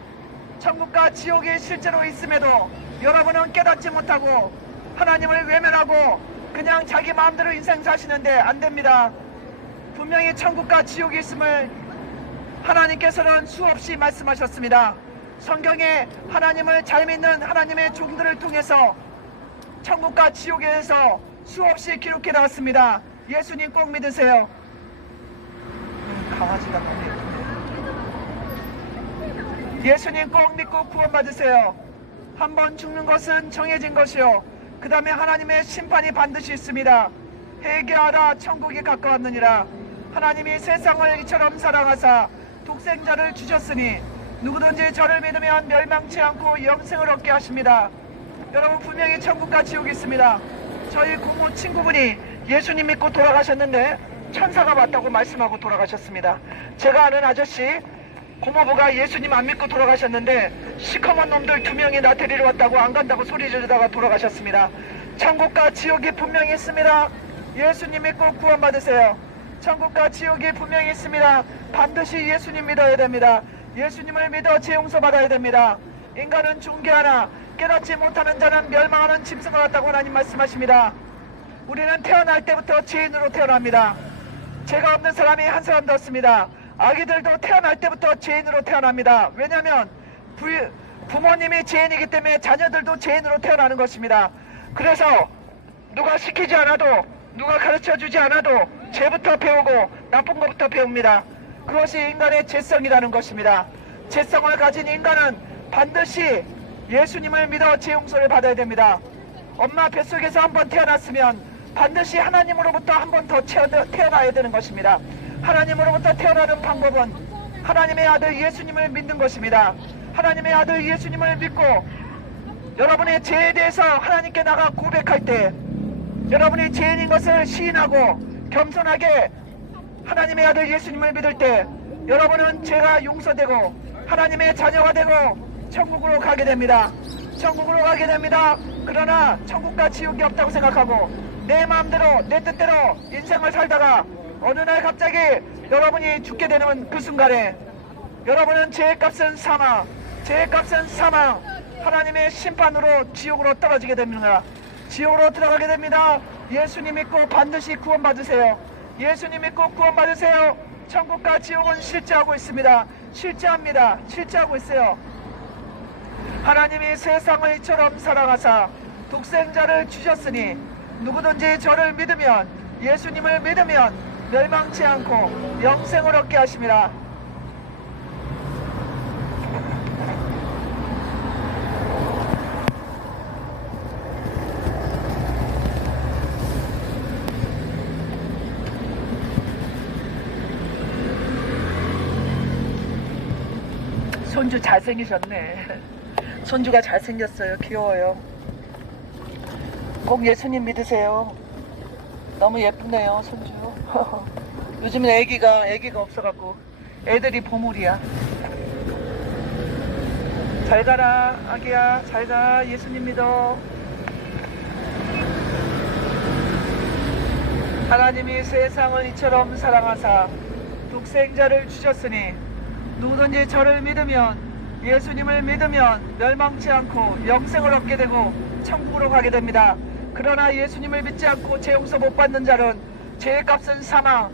천국과 지옥이 실제로 있음에도 여러분은 깨닫지 못하고 하나님을 외면하고 그냥 자기 마음대로 인생 사시는데 안됩니다. 분명히 천국과 지옥이 있음을 하나님께서는 수없이 말씀하셨습니다. 성경에 하나님을 잘 믿는 하나님의 종들을 통해서 천국과 지옥에 대해서 수없이 기록해 나왔습니다. 예수님 꼭 믿으세요. 강아지가 너무 예쁘네. 예수님 꼭 믿고 구원받으세요. 한번 죽는 것은 정해진 것이요 그 다음에 하나님의 심판이 반드시 있습니다. 회개하라 천국이 가까웠느니라. 하나님이 세상을 이처럼 사랑하사 독생자를 주셨으니 누구든지 저를 믿으면 멸망치 않고 영생을 얻게 하십니다. 여러분 분명히 천국과 지옥이 있습니다. 저희 고모 친구분이 예수님 믿고 돌아가셨는데 천사가 왔다고 말씀하고 돌아가셨습니다. 제가 아는 아저씨 고모부가 예수님 안 믿고 돌아가셨는데 시커먼 놈들 2명이 나 데리러 왔다고 안 간다고 소리 지르다가 돌아가셨습니다. 천국과 지옥이 분명히 있습니다. 예수님 믿고 구원받으세요. 천국과 지옥이 분명히 있습니다. 반드시 예수님 믿어야 됩니다. 예수님을 믿어 죄 용서받아야 됩니다. 인간은 존귀하나 깨닫지 못하는 자는 멸망하는 짐승을 갖다고 하나님 말씀하십니다. 우리는 태어날 때부터 죄인으로 태어납니다. 죄가 없는 사람이 한 사람도 없습니다. 아기들도 태어날 때부터 죄인으로 태어납니다. 왜냐하면 부모님이 죄인이기 때문에 자녀들도 죄인으로 태어나는 것입니다. 그래서 누가 시키지 않아도 누가 가르쳐주지 않아도 죄부터 배우고 나쁜 것부터 배웁니다. 그것이 인간의 죄성이라는 것입니다. 죄성을 가진 인간은 반드시 예수님을 믿어 죄 용서를 받아야 됩니다. 엄마 뱃속에서 한번 태어났으면 반드시 하나님으로부터 한 번 더 태어나야 되는 것입니다. 하나님으로부터 태어나는 방법은 하나님의 아들 예수님을 믿는 것입니다. 하나님의 아들 예수님을 믿고 여러분의 죄에 대해서 하나님께 나가 고백할 때 여러분이 죄인인 것을 시인하고 겸손하게 하나님의 아들 예수님을 믿을 때 여러분은 죄가 용서되고 하나님의 자녀가 되고 천국으로 가게 됩니다. 천국으로 가게 됩니다. 그러나 천국과 지옥이 없다고 생각하고 내 마음대로 내 뜻대로 인생을 살다가 어느 날 갑자기 여러분이 죽게 되는 그 순간에 여러분은 죄의 값은 사망, 죄의 값은 사망, 하나님의 심판으로 지옥으로 떨어지게 됩니다. 지옥으로 들어가게 됩니다. 예수님 믿고 반드시 구원받으세요. 예수님 믿고 구원받으세요. 천국과 지옥은 실제하고 있습니다. 실제합니다. 실제하고 있어요. 하나님이 세상을 이처럼 사랑하사 독생자를 주셨으니 누구든지 저를 믿으면 예수님을 믿으면 멸망치 않고 영생을 얻게 하십니다. 손주 잘생기셨네. 손주가 잘생겼어요. 귀여워요. 꼭 예수님 믿으세요. 너무 예쁘네요, 손주. 요즘은 애기가 없어갖고 애들이 보물이야. 잘 가라, 아기야. 잘 가. 예수님 믿어. 하나님이 세상을 이처럼 사랑하사 독생자를 주셨으니 누구든지 저를 믿으면, 예수님을 믿으면 멸망치 않고 영생을 얻게 되고 천국으로 가게 됩니다. 그러나 예수님을 믿지 않고 죄 용서 못 받는 자는 죄의 값은 사망,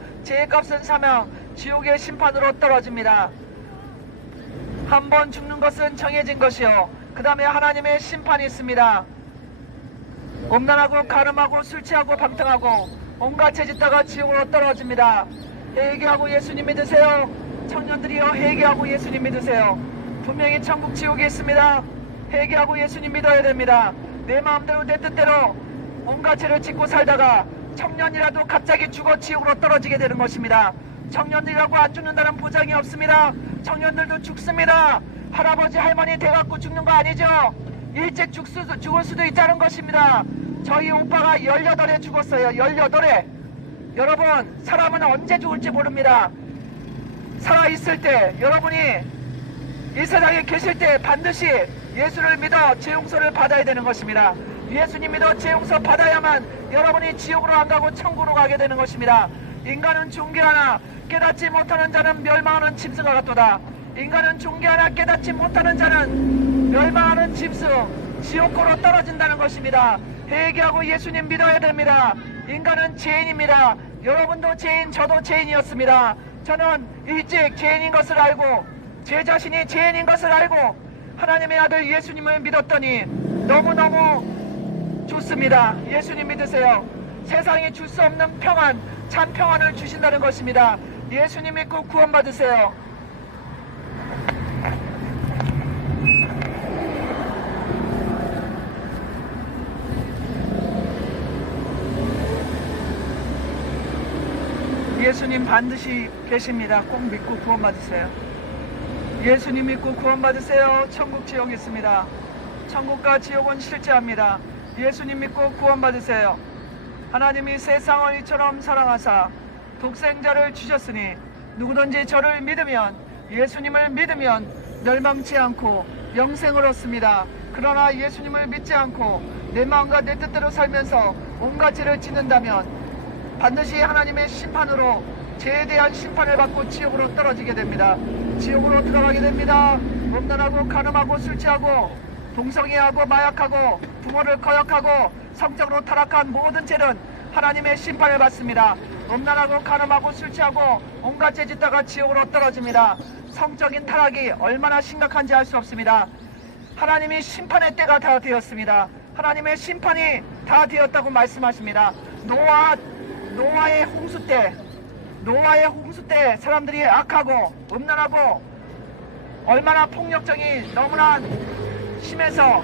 지옥의 심판으로 떨어집니다. 한 번 죽는 것은 정해진 것이요, 그 다음에 하나님의 심판이 있습니다. 음란하고 가늠하고 술 취하고 방탕하고 온갖 죄 짓다가 지옥으로 떨어집니다. 회개하고 예수님 믿으세요. 청년들이여, 회개하고 예수님 믿으세요. 분명히 천국 지옥이 있습니다. 회개하고 예수님 믿어야 됩니다. 내 마음대로 내 뜻대로 온갖 죄를 짓고 살다가 청년이라도 갑자기 죽어 지옥으로 떨어지게 되는 것입니다. 청년들이라고 안 죽는다는 보장이 없습니다. 청년들도 죽습니다. 할아버지 할머니 돼갖고 죽는 거 아니죠. 일찍 죽을 수도 있다는 것입니다. 저희 오빠가 18에 죽었어요. 18에. 여러분, 사람은 언제 죽을지 모릅니다. 살아있을 때, 여러분이 이 세상에 계실 때 반드시 예수를 믿어 죄 용서를 받아야 되는 것입니다. 예수님 믿어 죄 용서 받아야만 여러분이 지옥으로 안 가고 천국으로 가게 되는 것입니다. 인간은 존귀하나 깨닫지 못하는 자는 멸망하는 짐승과 같도다. 인간은 존귀하나 깨닫지 못하는 자는 멸망하는 짐승, 지옥고로 떨어진다는 것입니다. 회개하고 예수님 믿어야 됩니다. 인간은 죄인입니다. 여러분도 죄인, 저도 죄인이었습니다. 저는 일찍 죄인인 것을 알고, 제 자신이 죄인인 것을 알고 하나님의 아들 예수님을 믿었더니 너무너무 좋습니다. 예수님 믿으세요. 세상에 줄 수 없는 평안, 참 평안을 주신다는 것입니다. 예수님 믿고 구원받으세요. 예수님 반드시 계십니다. 꼭 믿고 구원받으세요. 예수님 믿고 구원받으세요. 천국 지옥 있습니다. 천국과 지옥은 실제합니다. 예수님 믿고 구원받으세요. 하나님이 세상을 이처럼 사랑하사 독생자를 주셨으니 누구든지 저를 믿으면, 예수님을 믿으면 멸망치 않고 영생을 얻습니다. 그러나 예수님을 믿지 않고 내 마음과 내 뜻대로 살면서 온갖 죄를 짓는다면 반드시 하나님의 심판으로, 죄에 대한 심판을 받고 지옥으로 떨어지게 됩니다. 지옥으로 들어가게 됩니다. 음란하고 가늠하고 술 취하고 동성애하고 마약하고 부모를 거역하고 성적으로 타락한 모든 죄는 하나님의 심판을 받습니다. 음란하고 가늠하고 술 취하고 온갖 죄 짓다가 지옥으로 떨어집니다. 성적인 타락이 얼마나 심각한지 알 수 없습니다. 하나님이 심판의 때가 다 되었습니다. 하나님의 심판이 다 되었다고 말씀하십니다. 노아의 홍수 때 사람들이 악하고 음란하고 얼마나 폭력적이 너무나 심해서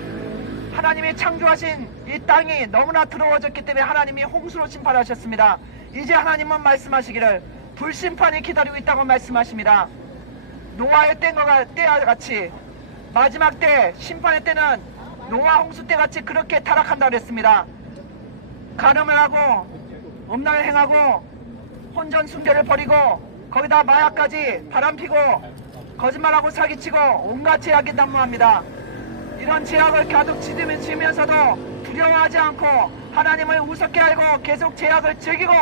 하나님이 창조하신 이 땅이 너무나 더러워졌기 때문에 하나님이 홍수로 심판하셨습니다. 이제 하나님은 말씀하시기를 불심판이 기다리고 있다고 말씀하십니다. 노아의 때와 같이 마지막 때, 심판의 때는 노아 홍수 때 같이 그렇게 타락한다고 그랬습니다. 간음을 하고 음란을 행하고 혼전 순결을 버리고 거기다 마약까지 바람피고 거짓말하고 사기치고 온갖 죄악이 난무합니다. 이런 죄악을 가득 지면서도 두려워하지 않고 하나님을 우습게 알고 계속 죄악을 즐기고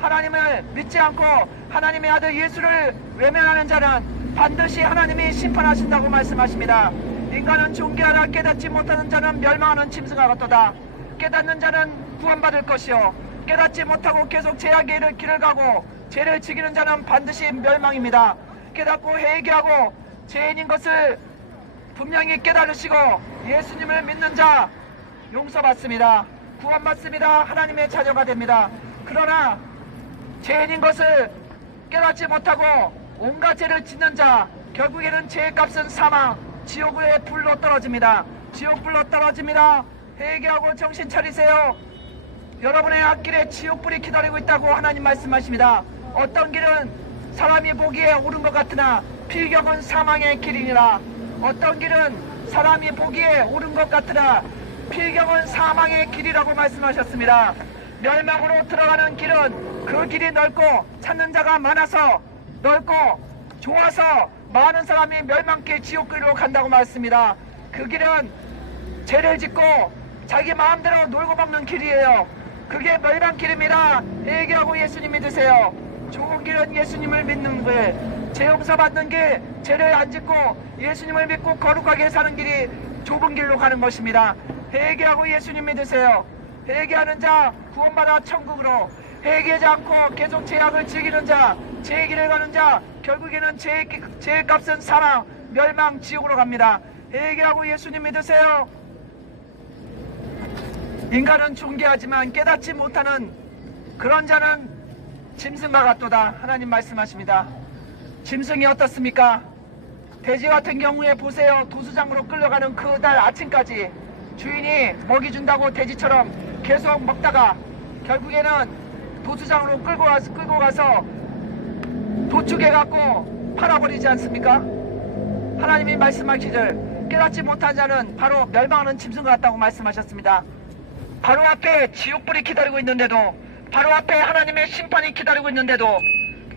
하나님을 믿지 않고 하나님의 아들 예수를 외면하는 자는 반드시 하나님이 심판하신다고 말씀하십니다. 인간은 존귀하나 깨닫지 못하는 자는 멸망하는 짐승과 같도다. 깨닫는 자는 구원받을 것이요, 깨닫지 못하고 계속 죄악의 길을 가고 죄를 지키는 자는 반드시 멸망입니다. 깨닫고 회개하고 죄인인 것을 분명히 깨달으시고 예수님을 믿는 자 용서받습니다. 구원받습니다. 하나님의 자녀가 됩니다. 그러나 죄인인 것을 깨닫지 못하고 온갖 죄를 짓는 자, 결국에는 죄의 값은 사망, 지옥의 불로 떨어집니다. 지옥불로 떨어집니다. 회개하고 정신 차리세요. 여러분의 앞길에 지옥불이 기다리고 있다고 하나님 말씀하십니다. 어떤 길은 사람이 보기에 옳은 것 같으나 필경은 사망의 길이니라. 어떤 길은 사람이 보기에 옳은 것 같으나 필경은 사망의 길이라고 말씀하셨습니다. 멸망으로 들어가는 길은 그 길이 넓고 찾는 자가 많아서 넓고 좋아서 많은 사람이 멸망길 지옥길로 간다고 말했습니다. 그 길은 죄를 짓고 자기 마음대로 놀고 먹는 길이에요. 그게 멸망길입니다. 회개하고 예수님 믿으세요. 좋은 길은 예수님을 믿는 길, 죄 용서 받는 길, 죄를 안 짓고 예수님을 믿고 거룩하게 사는 길이 좁은 길로 가는 것입니다. 회개하고 예수님 믿으세요. 회개하는 자 구원받아 천국으로, 회개하지 않고 계속 죄악을 즐기는 자, 죄의 길을 가는 자 결국에는 죄의 값은 사망, 멸망, 지옥으로 갑니다. 회개하고 예수님 믿으세요. 인간은 존귀하지만 깨닫지 못하는 그런 자는 짐승과 같도다. 하나님 말씀하십니다. 짐승이 어떻습니까? 돼지 같은 경우에 보세요. 도수장으로 끌려가는 그날 아침까지 주인이 먹이 준다고 돼지처럼 계속 먹다가 결국에는 도수장으로 끌고 가서 도축해갖고 팔아버리지 않습니까? 하나님이 말씀하시길 깨닫지 못한 자는 바로 멸망하는 짐승 같다고 말씀하셨습니다. 바로 앞에 지옥불이 기다리고 있는데도, 바로 앞에 하나님의 심판이 기다리고 있는데도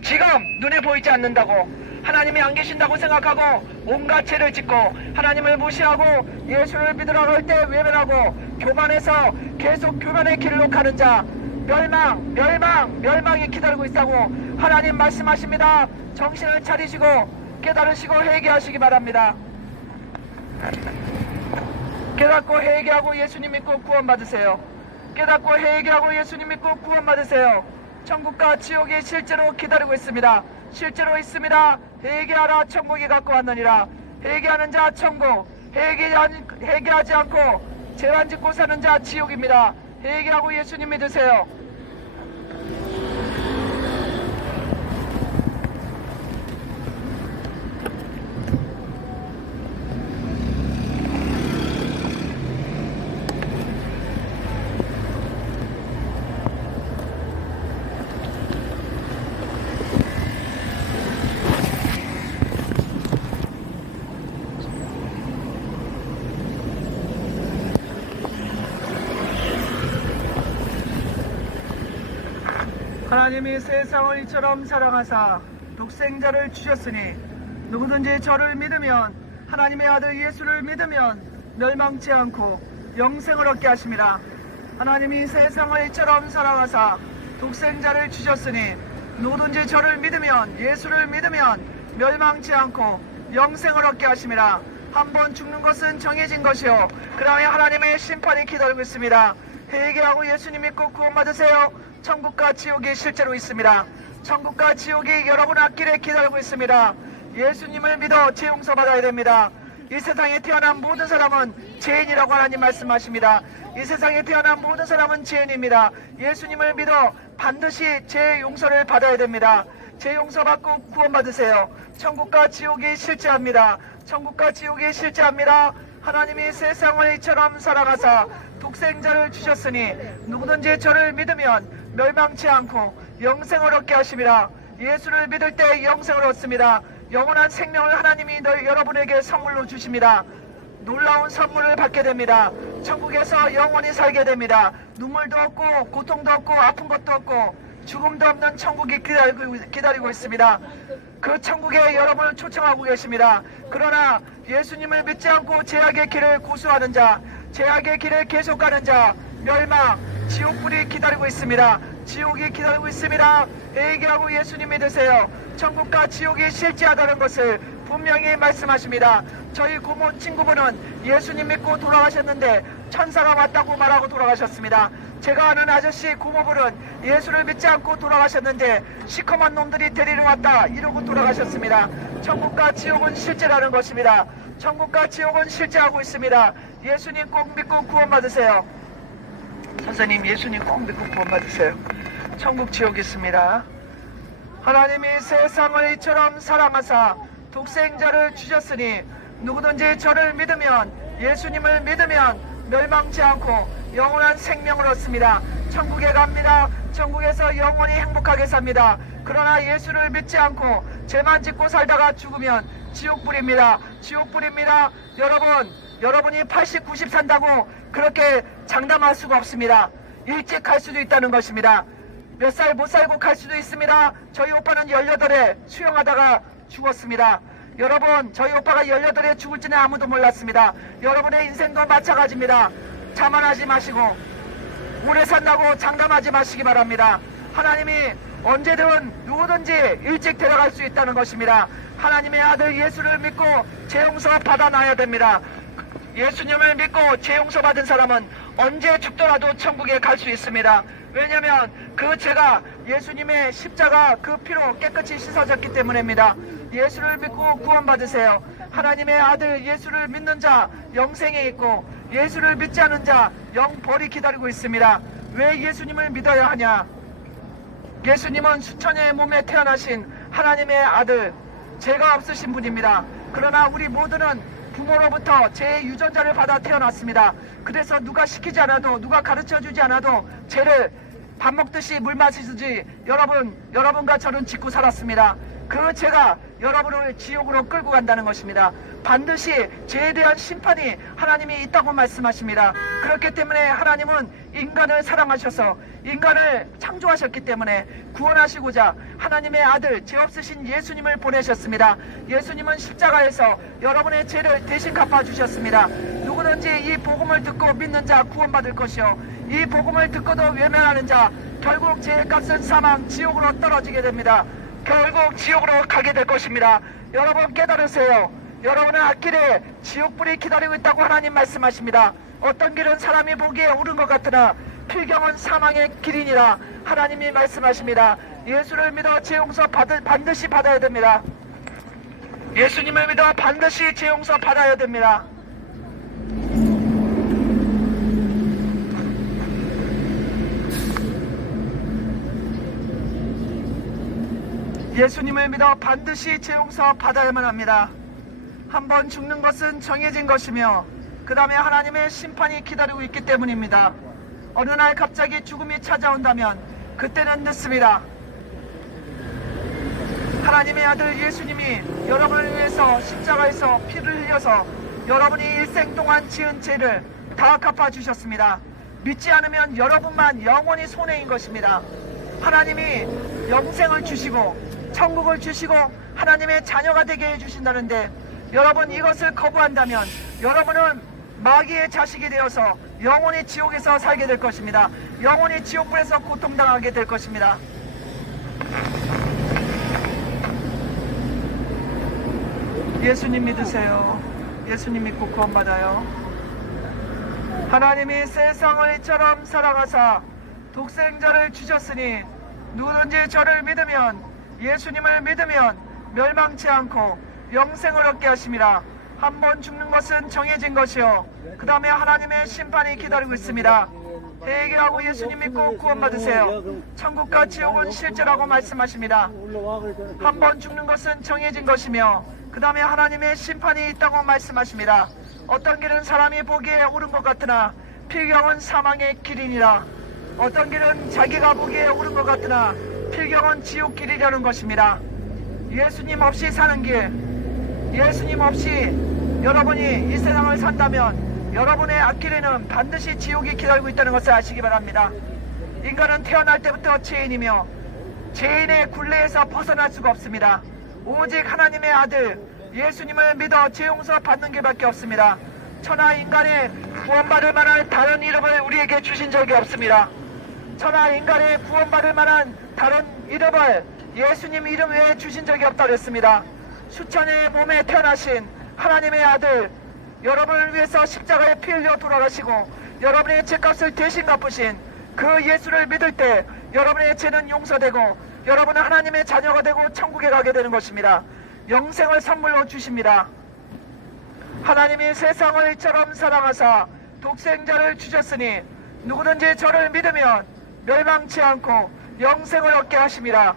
지금 눈에 보이지 않는다고, 하나님이 안 계신다고 생각하고 온갖 죄를 짓고 하나님을 무시하고 예수를 믿으라고 할 때 외면하고 교만해서 계속 교만의 길로 가는 자, 멸망이 기다리고 있다고 하나님 말씀하십니다. 정신을 차리시고 깨달으시고 회개하시기 바랍니다. 깨닫고 회개하고 예수님 믿고 구원받으세요. 깨닫고 회개하고 예수님 믿고 구원받으세요. 천국과 지옥이 실제로 기다리고 있습니다. 실제로 있습니다. 회개하라, 천국이 갖고 왔느니라. 회개하는 자 천국, 회개하지 않고 죄만 짓고 사는 자 지옥입니다. 회개하고 예수님 믿으세요. 하나님이 세상을 이처럼 사랑하사 독생자를 주셨으니 누구든지 저를 믿으면, 하나님의 아들 예수를 믿으면 멸망치 않고 영생을 얻게 하심이라. 하나님이 세상을 이처럼 사랑하사 독생자를 주셨으니 누구든지 저를 믿으면, 예수를 믿으면 멸망치 않고 영생을 얻게 하심이라. 한번 죽는 것은 정해진 것이요 그 다음에 하나님의 심판이 기다리고 있습니다. 회개하고 예수님 믿고 구원받으세요. 천국과 지옥이 실제로 있습니다. 천국과 지옥이 여러분 앞길에 기다리고 있습니다. 예수님을 믿어 죄 용서 받아야 됩니다. 이 세상에 태어난 모든 사람은 죄인이라고 하나님 말씀하십니다. 이 세상에 태어난 모든 사람은 죄인입니다. 예수님을 믿어 반드시 죄 용서를 받아야 됩니다. 죄 용서 받고 구원받으세요. 천국과 지옥이 실제합니다. 천국과 지옥이 실제합니다. 하나님이 세상을 이처럼 사랑하사 독생자를 주셨으니 누구든지 저를 믿으면 멸망치 않고 영생을 얻게 하심이라. 예수를 믿을 때 영생을 얻습니다. 영원한 생명을 하나님이 여러분에게 선물로 주십니다. 놀라운 선물을 받게 됩니다. 천국에서 영원히 살게 됩니다. 눈물도 없고 고통도 없고 아픈 것도 없고 죽음도 없는 천국이 기다리고 있습니다. 그 천국에 여러분을 초청하고 계십니다. 그러나 예수님을 믿지 않고 죄악의 길을 고수하는 자, 죄악의 길을 계속 가는 자, 멸망, 지옥불이 기다리고 있습니다. 지옥이 기다리고 있습니다. 회개하고 예수님 믿으세요. 천국과 지옥이 실제하다는 것을 분명히 말씀하십니다. 저희 고모 친구분은 예수님 믿고 돌아가셨는데 천사가 왔다고 말하고 돌아가셨습니다. 제가 아는 아저씨 고모분은 예수를 믿지 않고 돌아가셨는데 시커먼 놈들이 데리러 왔다 이러고 돌아가셨습니다. 천국과 지옥은 실제라는 것입니다. 천국과 지옥은 실제하고 있습니다. 예수님 꼭 믿고 구원받으세요. 선생님, 예수님 꼭 믿고 구원받으세요. 천국 지옥 있습니다. 하나님이 세상을 이처럼 사랑하사 독생자를 주셨으니 누구든지 저를 믿으면, 예수님을 믿으면 멸망치 않고 영원한 생명을 얻습니다. 천국에 갑니다. 천국에서 영원히 행복하게 삽니다. 그러나 예수를 믿지 않고 죄만 짓고 살다가 죽으면 지옥불입니다. 지옥불입니다. 여러분이 80, 90 산다고 그렇게 장담할 수가 없습니다. 일찍 갈 수도 있다는 것입니다. 몇 살 못 살고 갈 수도 있습니다. 저희 오빠는 18에 수영하다가 죽었습니다. 여러분, 저희 오빠가 18에 죽을지는 아무도 몰랐습니다. 여러분의 인생도 마찬가지입니다. 자만하지 마시고 오래 산다고 장담하지 마시기 바랍니다. 하나님이 언제든 누구든지 일찍 데려갈 수 있다는 것입니다. 하나님의 아들 예수를 믿고 죄용서 받아놔야 됩니다. 예수님을 믿고 죄용서 받은 사람은 언제 죽더라도 천국에 갈 수 있습니다. 왜냐하면 그 죄가 예수님의 십자가 그 피로 깨끗이 씻어졌기 때문입니다. 예수를 믿고 구원받으세요. 하나님의 아들 예수를 믿는 자 영생에 있고 예수를 믿지 않은 자 영벌이 기다리고 있습니다. 왜 예수님을 믿어야 하냐? 예수님은 수천의 몸에 태어나신 하나님의 아들, 죄가 없으신 분입니다. 그러나 우리 모두는 부모로부터 죄의 유전자를 받아 태어났습니다. 그래서 누가 시키지 않아도, 누가 가르쳐주지 않아도 죄를 밥 먹듯이 물 마시듯이 여러분과 저는 짓고 살았습니다. 그 죄가 여러분을 지옥으로 끌고 간다는 것입니다. 반드시 죄에 대한 심판이 하나님이 있다고 말씀하십니다. 그렇기 때문에 하나님은 인간을 사랑하셔서 인간을 창조하셨기 때문에 구원하시고자 하나님의 아들 죄 없으신 예수님을 보내셨습니다. 예수님은 십자가에서 여러분의 죄를 대신 갚아주셨습니다. 누구든지 이 복음을 듣고 믿는 자 구원받을 것이요 이 복음을 듣고도 외면하는 자 결국 죄의 값은 사망 지옥으로 떨어지게 됩니다. 결국 지옥으로 가게 될 것입니다. 여러분 깨달으세요. 여러분의 앞길에 지옥불이 기다리고 있다고 하나님 말씀하십니다. 어떤 길은 사람이 보기에 옳은 것 같으나 필경은 사망의 길이니라 하나님이 말씀하십니다. 예수를 믿어 죄용서 반드시 받아야 됩니다. 예수님을 믿어 반드시 죄용서 받아야 됩니다. 예수님을 믿어 반드시 죄용서 받아야만 합니다. 한번 죽는 것은 정해진 것이며 그 다음에 하나님의 심판이 기다리고 있기 때문입니다. 어느 날 갑자기 죽음이 찾아온다면 그때는 늦습니다. 하나님의 아들 예수님이 여러분을 위해서 십자가에서 피를 흘려서 여러분이 일생 동안 지은 죄를 다 갚아주셨습니다. 믿지 않으면 여러분만 영원히 손해인 것입니다. 하나님이 영생을 주시고 천국을 주시고 하나님의 자녀가 되게 해주신다는데 여러분 이것을 거부한다면 여러분은 마귀의 자식이 되어서 영원히 지옥에서 살게 될 것입니다. 영원히 지옥불에서 고통당하게 될 것입니다. 예수님 믿으세요. 예수님 믿고 구원받아요. 하나님이 세상을 이처럼 사랑하사 독생자를 주셨으니 누구든지 저를 믿으면 예수님을 믿으면 멸망치 않고 영생을 얻게 하심이라. 한번 죽는 것은 정해진 것이요 그 다음에 하나님의 심판이 기다리고 있습니다. 회개하고 예수님 믿고 구원받으세요. 천국과 지옥은 실제라고 말씀하십니다. 한번 죽는 것은 정해진 것이며 그 다음에 하나님의 심판이 있다고 말씀하십니다. 어떤 길은 사람이 보기에 옳은 것 같으나 필경은 사망의 길이니라. 어떤 길은 자기가 보기에 옳은 것 같으나 필경은 지옥 길이라는 것입니다. 예수님 없이 사는 길, 예수님 없이 여러분이 이 세상을 산다면 여러분의 앞길에는 반드시 지옥이 기다리고 있다는 것을 아시기 바랍니다. 인간은 태어날 때부터 죄인이며 죄인의 굴레에서 벗어날 수가 없습니다. 오직 하나님의 아들 예수님을 믿어 죄용서 받는 길밖에 없습니다. 천하 인간의 구원받을 만한 다른 이름을 우리에게 주신 적이 없습니다. 천하 인간의 구원받을 만한 다른 이름을 예수님 이름 외에 주신 적이 없다고 그랬습니다. 수천의 몸에 태어나신 하나님의 아들 여러분을 위해서 십자가에 피 흘려 돌아가시고 여러분의 죄값을 대신 갚으신 그 예수를 믿을 때 여러분의 죄는 용서되고 여러분은 하나님의 자녀가 되고 천국에 가게 되는 것입니다. 영생을 선물로 주십니다. 하나님이 세상을 이처럼 사랑하사 독생자를 주셨으니 누구든지 저를 믿으면 멸망치 않고 영생을 얻게 하심이라.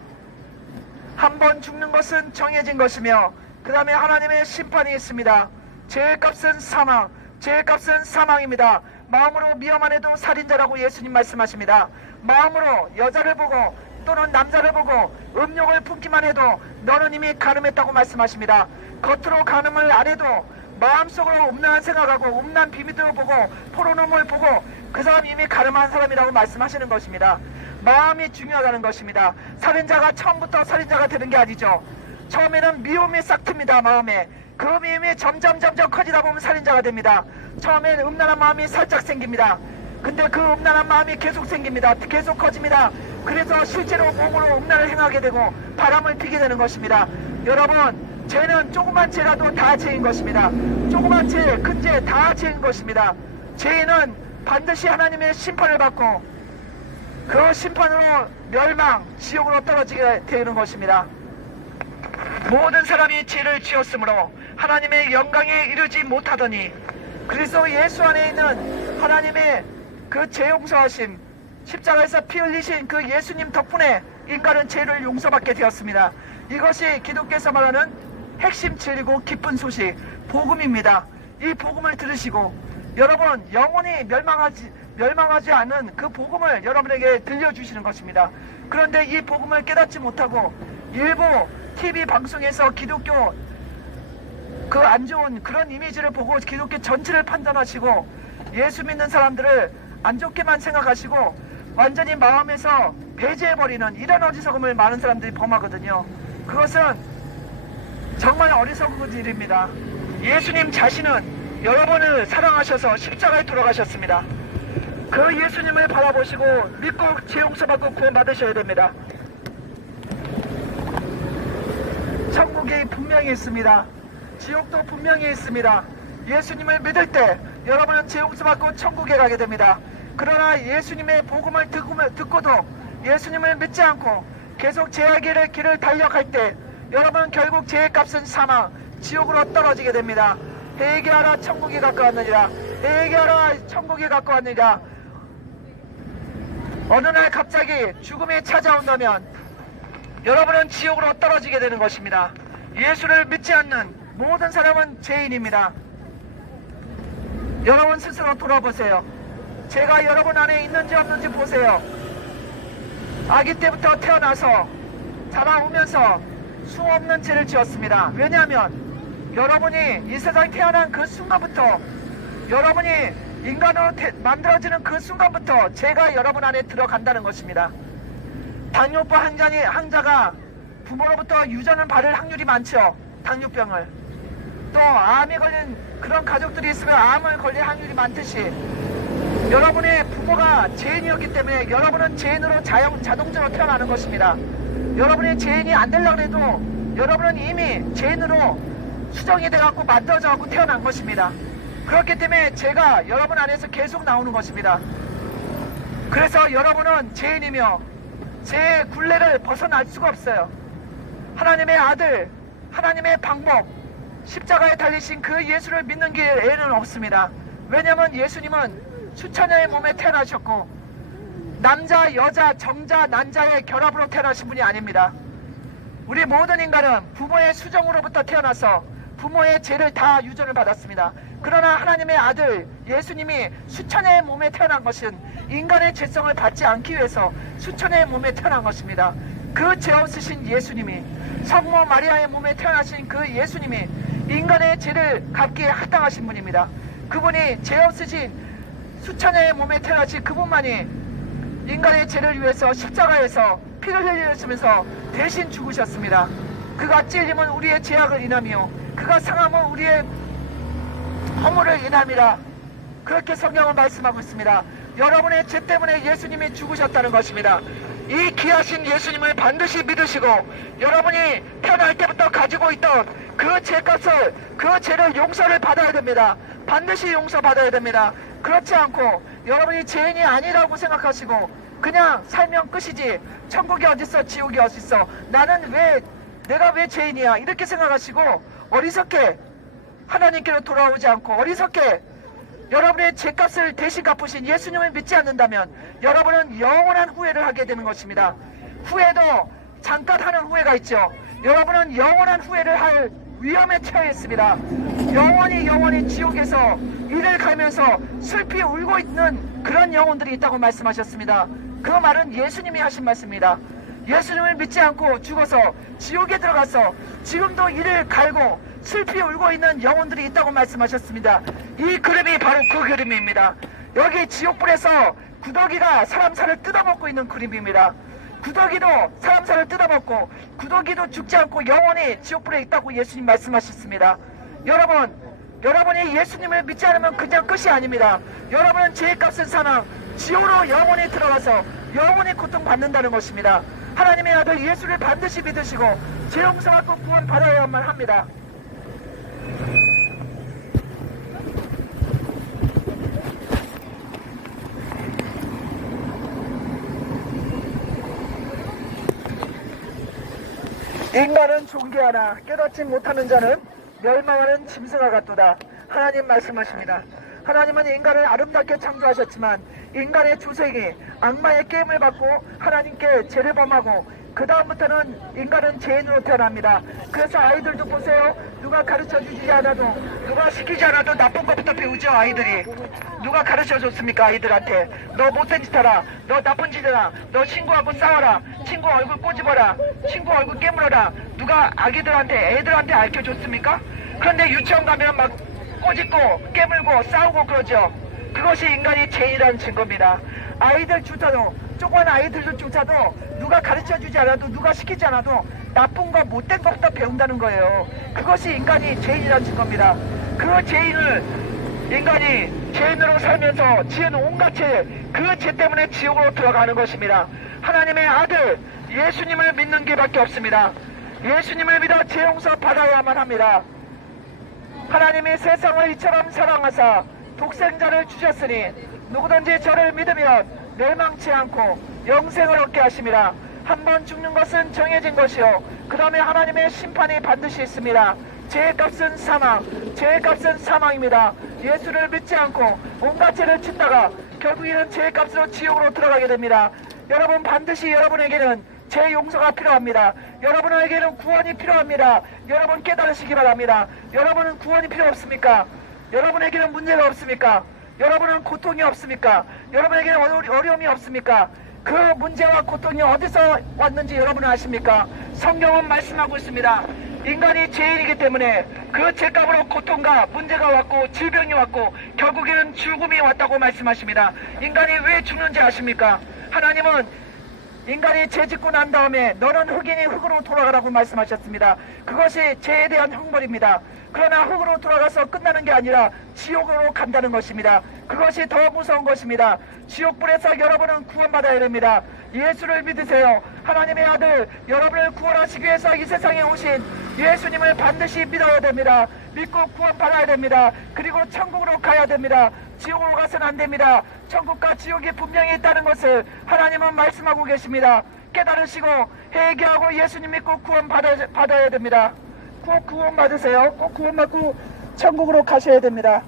한번 죽는 것은 정해진 것이며 그 다음에 하나님의 심판이 있습니다. 죄의 값은 사망, 죄의 값은 사망입니다. 마음으로 미워만 해도 살인자라고 예수님 말씀하십니다. 마음으로 여자를 보고 또는 남자를 보고 음욕을 품기만 해도 너는 이미 간음했다고 말씀하십니다. 겉으로 간음을 안 해도 마음속으로 음란한 생각하고 음란 비밀을 보고 포르노를 보고 그 사람이 이미 간음한 사람이라고 말씀하시는 것입니다. 마음이 중요하다는 것입니다. 살인자가 처음부터 살인자가 되는 게 아니죠. 처음에는 미움이 싹 틉니다. 마음에 그 미움이 점점 커지다 보면 살인자가 됩니다. 처음에는 음란한 마음이 살짝 생깁니다. 근데 그 음란한 마음이 계속 생깁니다. 계속 커집니다. 그래서 실제로 몸으로 음란을 행하게 되고 바람을 피게 되는 것입니다. 여러분, 죄는 조그만 죄라도 다 죄인 것입니다. 조그만 죄, 큰 죄 다 죄인 것입니다. 죄인은 반드시 하나님의 심판을 받고 그 심판으로 멸망, 지옥으로 떨어지게 되는 것입니다. 모든 사람이 죄를 지었으므로 하나님의 영광에 이르지 못하더니 그리스도 예수 안에 있는 하나님의 그 죄 용서하심, 십자가에서 피 흘리신 그 예수님 덕분에 인간은 죄를 용서받게 되었습니다. 이것이 기독교에서 말하는 핵심 진리고 기쁜 소식, 복음입니다. 이 복음을 들으시고 여러분 영원히 멸망하지 않은 그 복음을 여러분에게 들려주시는 것입니다. 그런데 이 복음을 깨닫지 못하고 일부 TV 방송에서 기독교 그 안 좋은 그런 이미지를 보고 기독교 전체를 판단하시고 예수 믿는 사람들을 안 좋게만 생각하시고 완전히 마음에서 배제해버리는 이런 어리석음을 많은 사람들이 범하거든요. 그것은 정말 어리석은 일입니다. 예수님 자신은 여러분을 사랑하셔서 십자가에 돌아가셨습니다. 그 예수님을 바라보시고 믿고 죄 용서받고 구원받으셔야 됩니다. 천국이 분명히 있습니다. 지옥도 분명히 있습니다. 예수님을 믿을 때 여러분은 죄 용서받고 천국에 가게 됩니다. 그러나 예수님의 복음을 듣고도 예수님을 믿지 않고 계속 죄의 길을 달려갈 때 여러분은 결국 죄의 값은 사망, 지옥으로 떨어지게 됩니다. 회개하라 천국이 가까웠느니라. 회개하라 천국이 가까웠느니라. 어느 날 갑자기 죽음이 찾아온다면 여러분은 지옥으로 떨어지게 되는 것입니다. 예수를 믿지 않는 모든 사람은 죄인입니다. 여러분 스스로 돌아보세요. 죄가 여러분 안에 있는지 없는지 보세요. 아기 때부터 태어나서 자라오면서 수없는 죄를 지었습니다. 왜냐하면 여러분이 이 세상에 태어난 그 순간부터 여러분이 인간으로 만들어지는 그 순간부터 죄가 여러분 안에 들어간다는 것입니다. 당뇨병 환자가 부모로부터 유전을 받을 확률이 많죠. 당뇨병을. 또 암이 걸린 그런 가족들이 있으면 암을 걸릴 확률이 많듯이 여러분의 부모가 죄인이었기 때문에 여러분은 죄인으로 자동적으로 태어나는 것입니다. 여러분의 죄인이 안 되려고 해도 여러분은 이미 죄인으로 수정이 돼갖고 만들어져갖고 태어난 것입니다. 그렇기 때문에 죄가 여러분 안에서 계속 나오는 것입니다. 그래서 여러분은 죄인이며 죄의 굴레를 벗어날 수가 없어요. 하나님의 아들, 하나님의 방법, 십자가에 달리신 그 예수를 믿는 길에는 없습니다. 왜냐하면 예수님은 수천여의 몸에 태어나셨고 남자, 여자, 정자, 난자의 결합으로 태어나신 분이 아닙니다. 우리 모든 인간은 부모의 수정으로부터 태어나서 부모의 죄를 다 유전을 받았습니다. 그러나 하나님의 아들 예수님이 수천의 몸에 태어난 것은 인간의 죄성을 받지 않기 위해서 수천의 몸에 태어난 것입니다. 그 죄 없으신 예수님이 성모 마리아의 몸에 태어나신 그 예수님이 인간의 죄를 갚기에 합당하신 분입니다. 그분이 죄 없으신 수천의 몸에 태어나신 그분만이 인간의 죄를 위해서 십자가에서 피를 흘리시면서 대신 죽으셨습니다. 그가 찔림은 우리의 죄악을 인하며 그가 상함은 우리의 허물을 인함이라. 그렇게 성경은 말씀하고 있습니다. 여러분의 죄 때문에 예수님이 죽으셨다는 것입니다. 이 귀하신 예수님을 반드시 믿으시고 여러분이 태어날 때부터 가지고 있던 그 죄값을, 그 죄를 용서를 받아야 됩니다. 반드시 용서받아야 됩니다. 그렇지 않고 여러분이 죄인이 아니라고 생각하시고 그냥 살면 끝이지, 천국이 어딨어 지옥이 어딨어, 내가 왜 죄인이야, 이렇게 생각하시고 어리석게 하나님께로 돌아오지 않고 어리석게 여러분의 죄값을 대신 갚으신 예수님을 믿지 않는다면 여러분은 영원한 후회를 하게 되는 것입니다. 후회도 잠깐 하는 후회가 있죠. 여러분은 영원한 후회를 할 위험에 처해 있습니다. 영원히 지옥에서 이를 갈면서 슬피 울고 있는 그런 영혼들이 있다고 말씀하셨습니다. 그 말은 예수님이 하신 말씀입니다. 예수님을 믿지 않고 죽어서 지옥에 들어가서 지금도 이를 갈고 슬피 울고 있는 영혼들이 있다고 말씀하셨습니다. 이 그림이 바로 그 그림입니다. 여기 지옥불에서 구더기가 사람 살을 뜯어먹고 있는 그림입니다. 구더기도 사람 살을 뜯어먹고 구더기도 죽지 않고 영원히 지옥불에 있다고 예수님 말씀하셨습니다. 여러분, 여러분이 예수님을 믿지 않으면 그냥 끝이 아닙니다. 여러분은 죄값은 사망, 지옥으로 영원히 들어가서 영원히 고통받는다는 것입니다. 하나님의 아들 예수를 반드시 믿으시고 죄 용서받고 구원 받아야만 합니다. 인간은 존귀하나 깨닫지 못하는 자는 멸망하는 짐승과 같도다. 하나님 말씀하십니다. 하나님은 인간을 아름답게 창조하셨지만 인간의 주색이 악마의 게임을 받고 하나님께 죄를 범하고 그 다음부터는 인간은 죄인으로 태어납니다. 그래서 아이들도 보세요. 누가 가르쳐주지 않아도 누가 시키지 않아도 나쁜 것부터 배우죠. 아이들이 누가 가르쳐줬습니까? 아이들한테 너 못된 짓 하라, 너 나쁜 짓 해라, 너 친구하고 싸워라, 친구 얼굴 꼬집어라, 친구 얼굴 깨물어라. 누가 아기들한테 애들한테 알려줬습니까? 그런데 유치원 가면 막 꼬집고 깨물고 싸우고 그러죠. 그것이 인간이 죄인이라는 증거입니다. 아이들조차도 조그만 아이들조차도 누가 가르쳐주지 않아도 누가 시키지 않아도 나쁜 거 못된 것부터 배운다는 거예요. 그것이 인간이 죄인이라는 증거입니다. 그 죄인을 인간이 죄인으로 살면서 지은 온갖 죄, 그 죄 때문에 지옥으로 들어가는 것입니다. 하나님의 아들 예수님을 믿는 게밖에 없습니다. 예수님을 믿어 죄 용서 받아야만 합니다. 하나님이 세상을 이처럼 사랑하사 독생자를 주셨으니 누구든지 저를 믿으면 멸망치 않고 영생을 얻게 하심이라. 한 번 죽는 것은 정해진 것이요 그 다음에 하나님의 심판이 반드시 있습니다. 죄의 값은 사망, 죄의 값은 사망입니다. 예수를 믿지 않고 온갖 죄를 짓다가 결국에는 죄의 값으로 지옥으로 들어가게 됩니다. 여러분 반드시 여러분에게는 죄 용서가 필요합니다. 여러분에게는 구원이 필요합니다. 여러분 깨달으시기 바랍니다. 여러분은 구원이 필요 없습니까? 여러분에게는 문제가 없습니까? 여러분은 고통이 없습니까? 여러분에게는 어려움이 없습니까? 그 문제와 고통이 어디서 왔는지 여러분은 아십니까? 성경은 말씀하고 있습니다. 인간이 죄인이기 때문에 그 죄값으로 고통과 문제가 왔고 질병이 왔고 결국에는 죽음이 왔다고 말씀하십니다. 인간이 왜 죽는지 아십니까? 하나님은 인간이 죄 짓고 난 다음에 너는 흙이니 흙으로 돌아가라고 말씀하셨습니다. 그것이 죄에 대한 형벌입니다. 그러나 흙으로 돌아가서 끝나는 게 아니라 지옥으로 간다는 것입니다. 그것이 더 무서운 것입니다. 지옥불에서 여러분은 구원받아야 됩니다. 예수를 믿으세요. 하나님의 아들 여러분을 구원하시기 위해서 이 세상에 오신 예수님을 반드시 믿어야 됩니다. 믿고 구원받아야 됩니다. 그리고 천국으로 가야 됩니다. 지옥으로 가서는 안 됩니다. 천국과 지옥이 분명히 있다는 것을 하나님은 말씀하고 계십니다. 깨달으시고 회개하고 예수님 믿고 구원받아야 됩니다. 꼭 구원받으세요. 꼭 구원받고 천국으로 가셔야 됩니다.